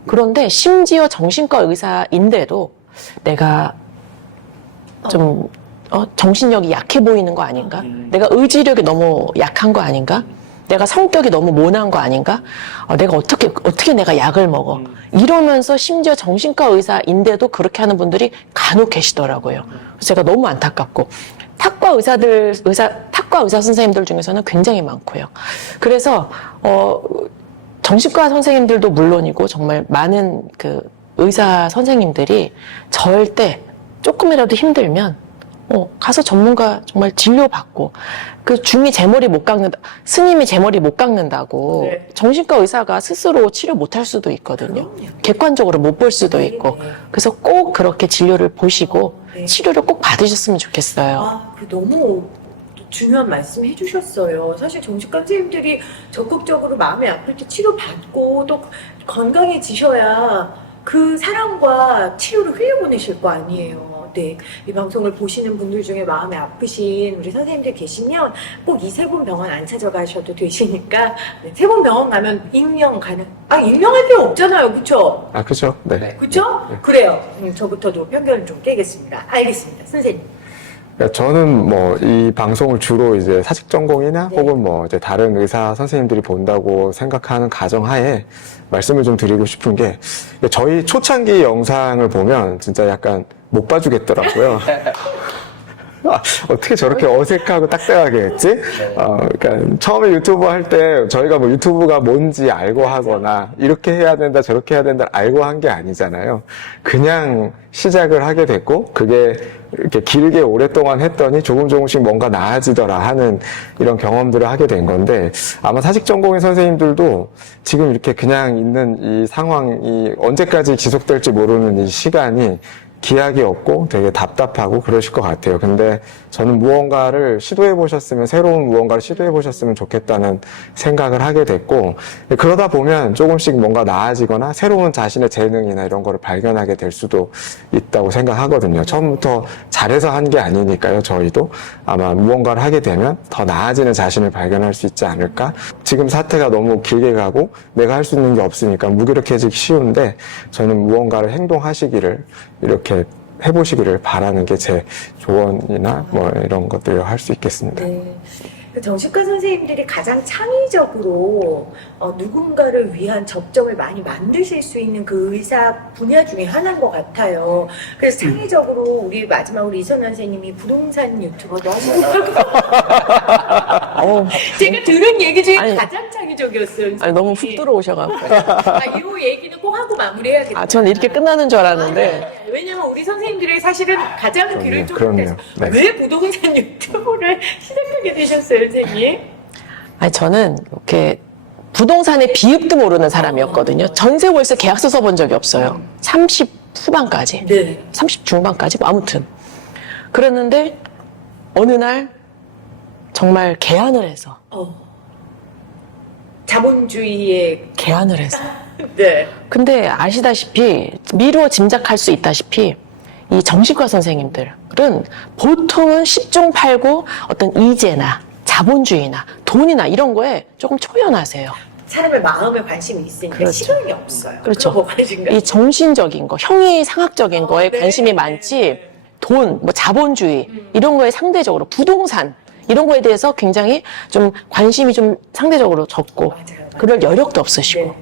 그런데 심지어 정신과 의사인데도 내가 좀 정신력이 약해 보이는 거 아닌가? 내가 의지력이 너무 약한 거 아닌가? 내가 성격이 너무 모난 거 아닌가? 내가 어떻게 내가 약을 먹어? 이러면서 심지어 정신과 의사인데도 그렇게 하는 분들이 간혹 계시더라고요. 그래서 제가 너무 안타깝고. 탁과 의사 선생님들 중에서는 굉장히 많고요. 그래서, 정신과 선생님들도 물론이고 정말 많은 그 의사 선생님들이 절대 조금이라도 힘들면 가서 전문가 정말 진료받고 그 중이 제 머리 못 깎는다 스님이 제 머리 못 깎는다고 네. 정신과 의사가 스스로 치료 못 할 수도 있거든요. 그럼요. 객관적으로 못 볼 수도 있고 네. 그래서 꼭 그렇게 진료를 보시고 네. 치료를 꼭 받으셨으면 좋겠어요. 그 너무 중요한 말씀 해주셨어요. 사실 정신과 선생님들이 적극적으로 마음이 아플 때 치료받고 또 건강해지셔야 그 사람과 치료를 흘려보내실 거 아니에요. 네, 이 방송을 보시는 분들 중에 마음이 아프신 우리 선생님들 계시면 꼭 이 세분병원 안 찾아가셔도 되시니까 네, 세분병원 가면 임명 가능. 임명할 필요 없잖아요, 그렇죠? 그죠? 네. 네. 그렇죠? 그래요. 저부터도 편견을 좀 깨겠습니다. 알겠습니다, 선생님. 그러니까 저는 뭐 이 방송을 주로 이제 사직 전공이나 네. 혹은 뭐 이제 다른 의사 선생님들이 본다고 생각하는 가정하에 말씀을 좀 드리고 싶은 게 저희 초창기 영상을 보면 진짜 약간 못 봐주겠더라고요. 어떻게 저렇게 어색하고 딱딱하게 했지? 그러니까 처음에 유튜브 할 때 저희가 뭐 유튜브가 뭔지 알고 하거나 이렇게 해야 된다 저렇게 해야 된다 알고 한 게 아니잖아요. 그냥 시작을 하게 됐고 그게 이렇게 길게 오랫동안 했더니 조금씩 뭔가 나아지더라 하는 이런 경험들을 하게 된 건데 아마 사직전공의 선생님들도 지금 이렇게 그냥 있는 이 상황이 언제까지 지속될지 모르는 이 시간이 기약이 없고 되게 답답하고 그러실 것 같아요. 근데 저는 무언가를 새로운 무언가를 시도해 보셨으면 좋겠다는 생각을 하게 됐고, 그러다 보면 조금씩 뭔가 나아지거나 새로운 자신의 재능이나 이런 거를 발견하게 될 수도 있다고 생각하거든요. 처음부터 잘해서 한 게 아니니까요. 저희도 아마 무언가를 하게 되면 더 나아지는 자신을 발견할 수 있지 않을까? 지금 사태가 너무 길게 가고 내가 할 수 있는 게 없으니까 무기력해지기 쉬운데 저는 무언가를 행동하시기를 이렇게 해보시기를 바라는 게 제 조언이나 뭐 이런 것들을 할 수 있겠습니다. 네. 그 정신과 선생님들이 가장 창의적으로 누군가를 위한 접점을 많이 만드실 수 있는 그 의사 분야 중에 하나인 것 같아요. 그래서 창의적으로 우리 마지막으로 이선 선생님이 부동산 유튜버 너무 제가 들은 얘기 중에 아니, 가장 창의적이었어요. 아니, 너무 훅 들어오셔가지고. 이 얘기는 꼭 하고 마무리해야겠다. 아, 저는 이렇게 끝나는 줄 알았는데. 왜냐면 우리 선생님들이 사실은 가장 귀를 그럼요. 쫓는데서 네. 왜 부동산 유튜브를 시작하게 되셨어요, 선생님? 아니, 저는 이렇게 부동산의 비읍도 모르는 사람이었거든요. 전세 월세 계약서 써본 적이 없어요. 30 후반까지. 네. 30 중반까지. 뭐 아무튼. 그랬는데, 어느 날, 정말 개안을 해서. 자본주의의 개안을 해서. 네. 근데 아시다시피 미루어 짐작할 수 있다시피 이 정신과 선생님들은 보통은 10중 8구 어떤 이재나 자본주의나 돈이나 이런 거에 조금 초연하세요. 사람의 마음에 관심이 있으니까 그렇죠. 시간이 없어요. 그렇죠. 그거 관심가? 이 정신적인 거, 형이상학적인 거에 네. 관심이 많지 돈, 뭐 자본주의 이런 거에 상대적으로 부동산 이런 거에 대해서 굉장히 좀 관심이 좀 상대적으로 적고 맞아요. 그럴 여력도 없으시고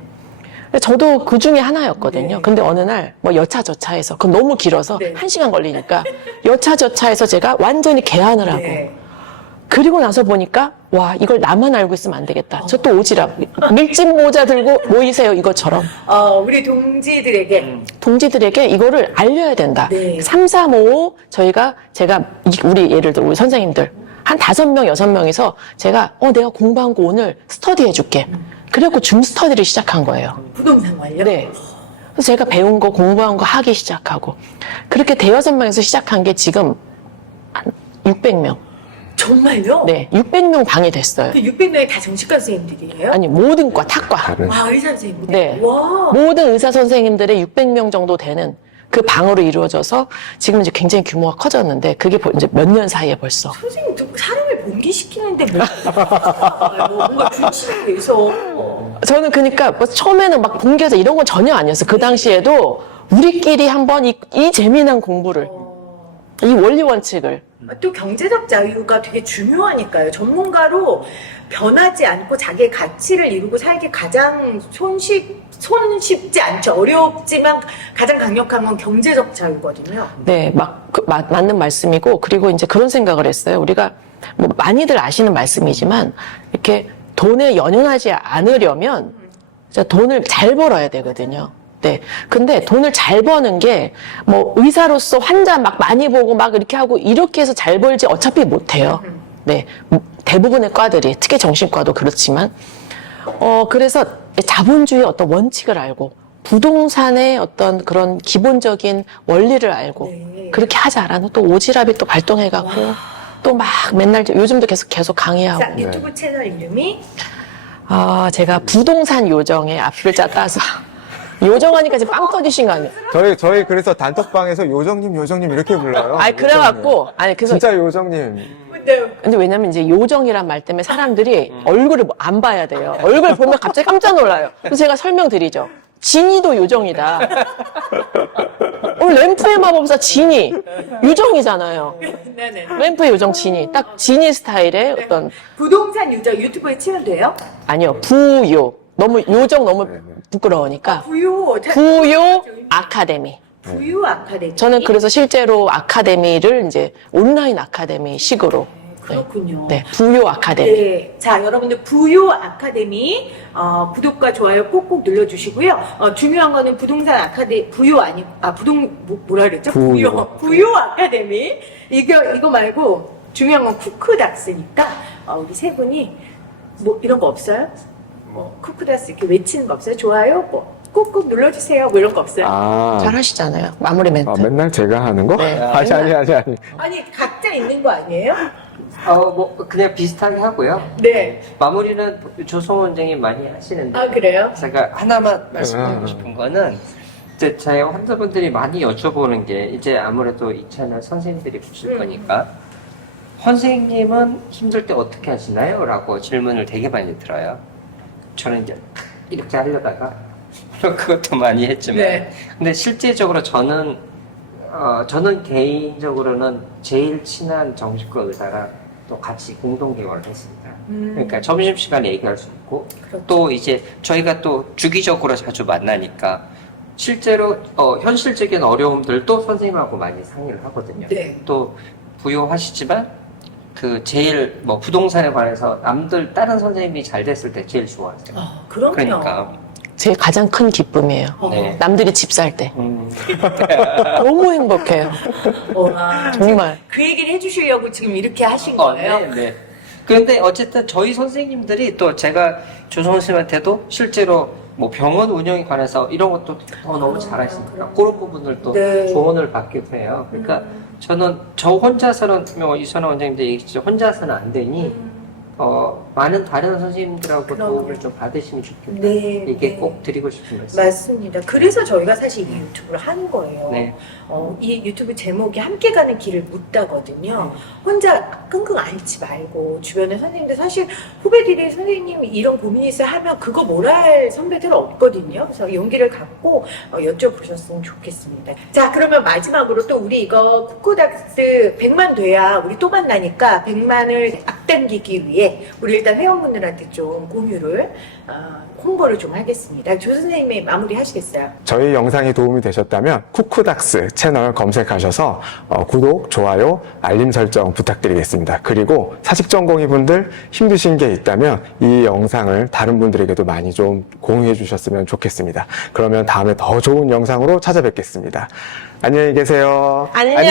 네. 저도 그 중에 하나였거든요. 네. 근데 어느 날 뭐 여차저차해서 그건 너무 길어서 네. 1시간 걸리니까 여차저차해서 제가 완전히 개안을 하고 네. 그리고 나서 보니까 와 이걸 나만 알고 있으면 안 되겠다. 저 또 오지랖 밀짚 모자 들고 모이세요 이것처럼 우리 동지들에게 동지들에게 이거를 알려야 된다. 네. 3355 제가 우리 예를 들어 우리 선생님들 한 5명 6명이서 제가 내가 공부한 거 오늘 스터디 해줄게. 그래갖고 줌 스터디를 시작한 거예요. 부동산 관련? 네. 그래서 제가 배운 거, 공부한 거 하기 시작하고. 그렇게 대여섯 명에서 시작한 게 지금 한 600명. 정말요? 네, 600명 방이 됐어요. 그 600명이 다 정신과 선생님들이에요? 아니, 모든 과, 탁과. 다른 와, 의사 선생님들. 네. 와. 모든 의사 선생님들의 600명 정도 되는 그 방으로 이루어져서 지금 이제 굉장히 규모가 커졌는데 그게 이제 몇 년 사이에 벌써. 선생님, 사람을 봉기시키는데 뭔가 중심이 돼서. 저는 그러니까 뭐 처음에는 막 공개해서 이런 건 전혀 아니었어요. 그 당시에도 우리끼리 한번 이 재미난 공부를, 이 원리 원칙을. 또 경제적 자유가 되게 중요하니까요. 전문가로 변하지 않고 자기의 가치를 이루고 살기 가장 손쉽지 않죠. 어렵지만 가장 강력한 건 경제적 자유거든요. 네, 맞는 말씀이고, 그리고 이제 그런 생각을 했어요. 우리가 뭐 많이들 아시는 말씀이지만, 이렇게 돈에 연연하지 않으려면, 진짜 돈을 잘 벌어야 되거든요. 네. 근데 돈을 잘 버는 게, 뭐, 의사로서 환자 막 많이 보고 막 이렇게 하고, 이렇게 해서 잘 벌지 어차피 못해요. 네. 대부분의 과들이, 특히 정신과도 그렇지만, 그래서 자본주의의 어떤 원칙을 알고, 부동산의 어떤 그런 기본적인 원리를 알고, 네. 그렇게 하자라는 또 오지랖이 또 발동해갖고, 또 막 맨날, 요즘도 계속 강의하고. 자, 유튜브 채널 이름이 제가 부동산 요정의 앞글자 따서, 요정하니까 지금 빵 터지신 거 아니에요? 저희 그래서 단톡방에서 요정님 이렇게 불러요. 그래갖고, 그래서. 진짜 요정님. 근데 왜냐면 이제 요정이란 말 때문에 사람들이 얼굴을 안 봐야 돼요. 얼굴 보면 갑자기 깜짝 놀라요. 그래서 제가 설명드리죠. 진이도 요정이다. 오늘 램프의 마법사 진이 요정이잖아요. 네네. 램프의 요정 진이 딱 진이 스타일의 어떤 부동산 유저 유튜브에 치면 돼요? 아니요 부요 너무 요정 너무 부끄러우니까 부유 부요 아카데미. 부유 아카데미. 저는 그래서 실제로 아카데미를 이제 온라인 아카데미 식으로 그렇군요. 네 부요 아카데미. 네, 자 여러분들 부유 아카데미 구독과 좋아요 꼭꼭 눌러주시고요. 중요한 거는 부동산 아카데미 부유 아니 뭐라 그랬죠? 부유 아카데미 이거 말고 중요한 건 쿠크닥스니까 우리 세 분이 뭐 이런 거 없어요? 뭐 쿠크닥스 이렇게 외치는 거 없어요? 좋아요 뭐 꾹꾹 눌러주세요 뭐 이런 거 없어요? 잘 하시잖아요. 마무리 멘트. 맨날 제가 하는 거? 네. 아니. 아니 각자 있는 거 아니에요? 뭐 그냥 비슷하게 하고요. 네. 마무리는 조성원 원장님 많이 하시는데 그래요? 제가 하나만 말씀드리고 싶은 거는 이제 제 환자분들이 많이 여쭤보는 게 이제 아무래도 이 채널 선생님들이 보실 거니까 선생님은 힘들 때 어떻게 하시나요? 라고 질문을 되게 많이 들어요. 저는 이제 이렇게 하려다가 그것도 많이 했지만 네. 근데 실제적으로 저는 저는 개인적으로는 제일 친한 정신과 의사랑 또 같이 공동 개원을 했습니다. 그러니까 점심시간에 얘기할 수 있고, 그렇죠. 또 이제 저희가 또 주기적으로 자주 만나니까 실제로 현실적인 어려움들도 선생님하고 많이 상의를 하거든요. 네. 또 부유하시지만 그 제일 뭐 부동산에 관해서 다른 선생님이 잘 됐을 때 제일 좋아하세요. 그럼요. 그러니까 제 가장 큰 기쁨이에요. 네. 남들이 집 살 때. 너무 행복해요. 와. 정말. 그 얘기를 해주시려고 지금 이렇게 하신 거예요? 네, 네. 그런데 어쨌든 저희 선생님들이 또 제가 조성원 선생님한테도 실제로 뭐 병원 운영에 관해서 이런 것도 너무 잘하시니까 그런 부분을 또 네. 조언을 받기도 해요. 그러니까 저는 저 혼자서는 이선호 원장님도 얘기했죠. 혼자서는 안 되니 많은 다른 선생님들하고 그럼요. 도움을 좀 받으시면 좋겠다. 네, 이게 네. 꼭 드리고 싶은 말씀. 맞습니다. 그래서 저희가 사실 이 유튜브를 하는 거예요. 네. 이 유튜브 제목이 함께 가는 길을 묻다거든요. 혼자 끙끙 앓지 말고 주변에 선생님들 사실 후배들이 선생님이 이런 고민이 있어 하면 그거 뭐라 할 선배들 없거든요. 그래서 용기를 갖고 여쭤보셨으면 좋겠습니다. 자, 그러면 마지막으로 또 우리 이거 쿠쿠닥스 100만 돼야 우리 또 만나니까 100만을 앞당기기 위해 우리 일단 회원분들한테 좀 공유를 홍보를 좀 하겠습니다. 조 선생님이 마무리 하시겠어요? 저희 영상이 도움이 되셨다면 쿠쿠닥스 채널 검색하셔서 구독, 좋아요, 알림 설정 부탁드리겠습니다. 그리고 사직전공의 분들 힘드신 게 있다면 이 영상을 다른 분들에게도 많이 좀 공유해 주셨으면 좋겠습니다. 그러면 다음에 더 좋은 영상으로 찾아뵙겠습니다. 안녕히 계세요. 안녕.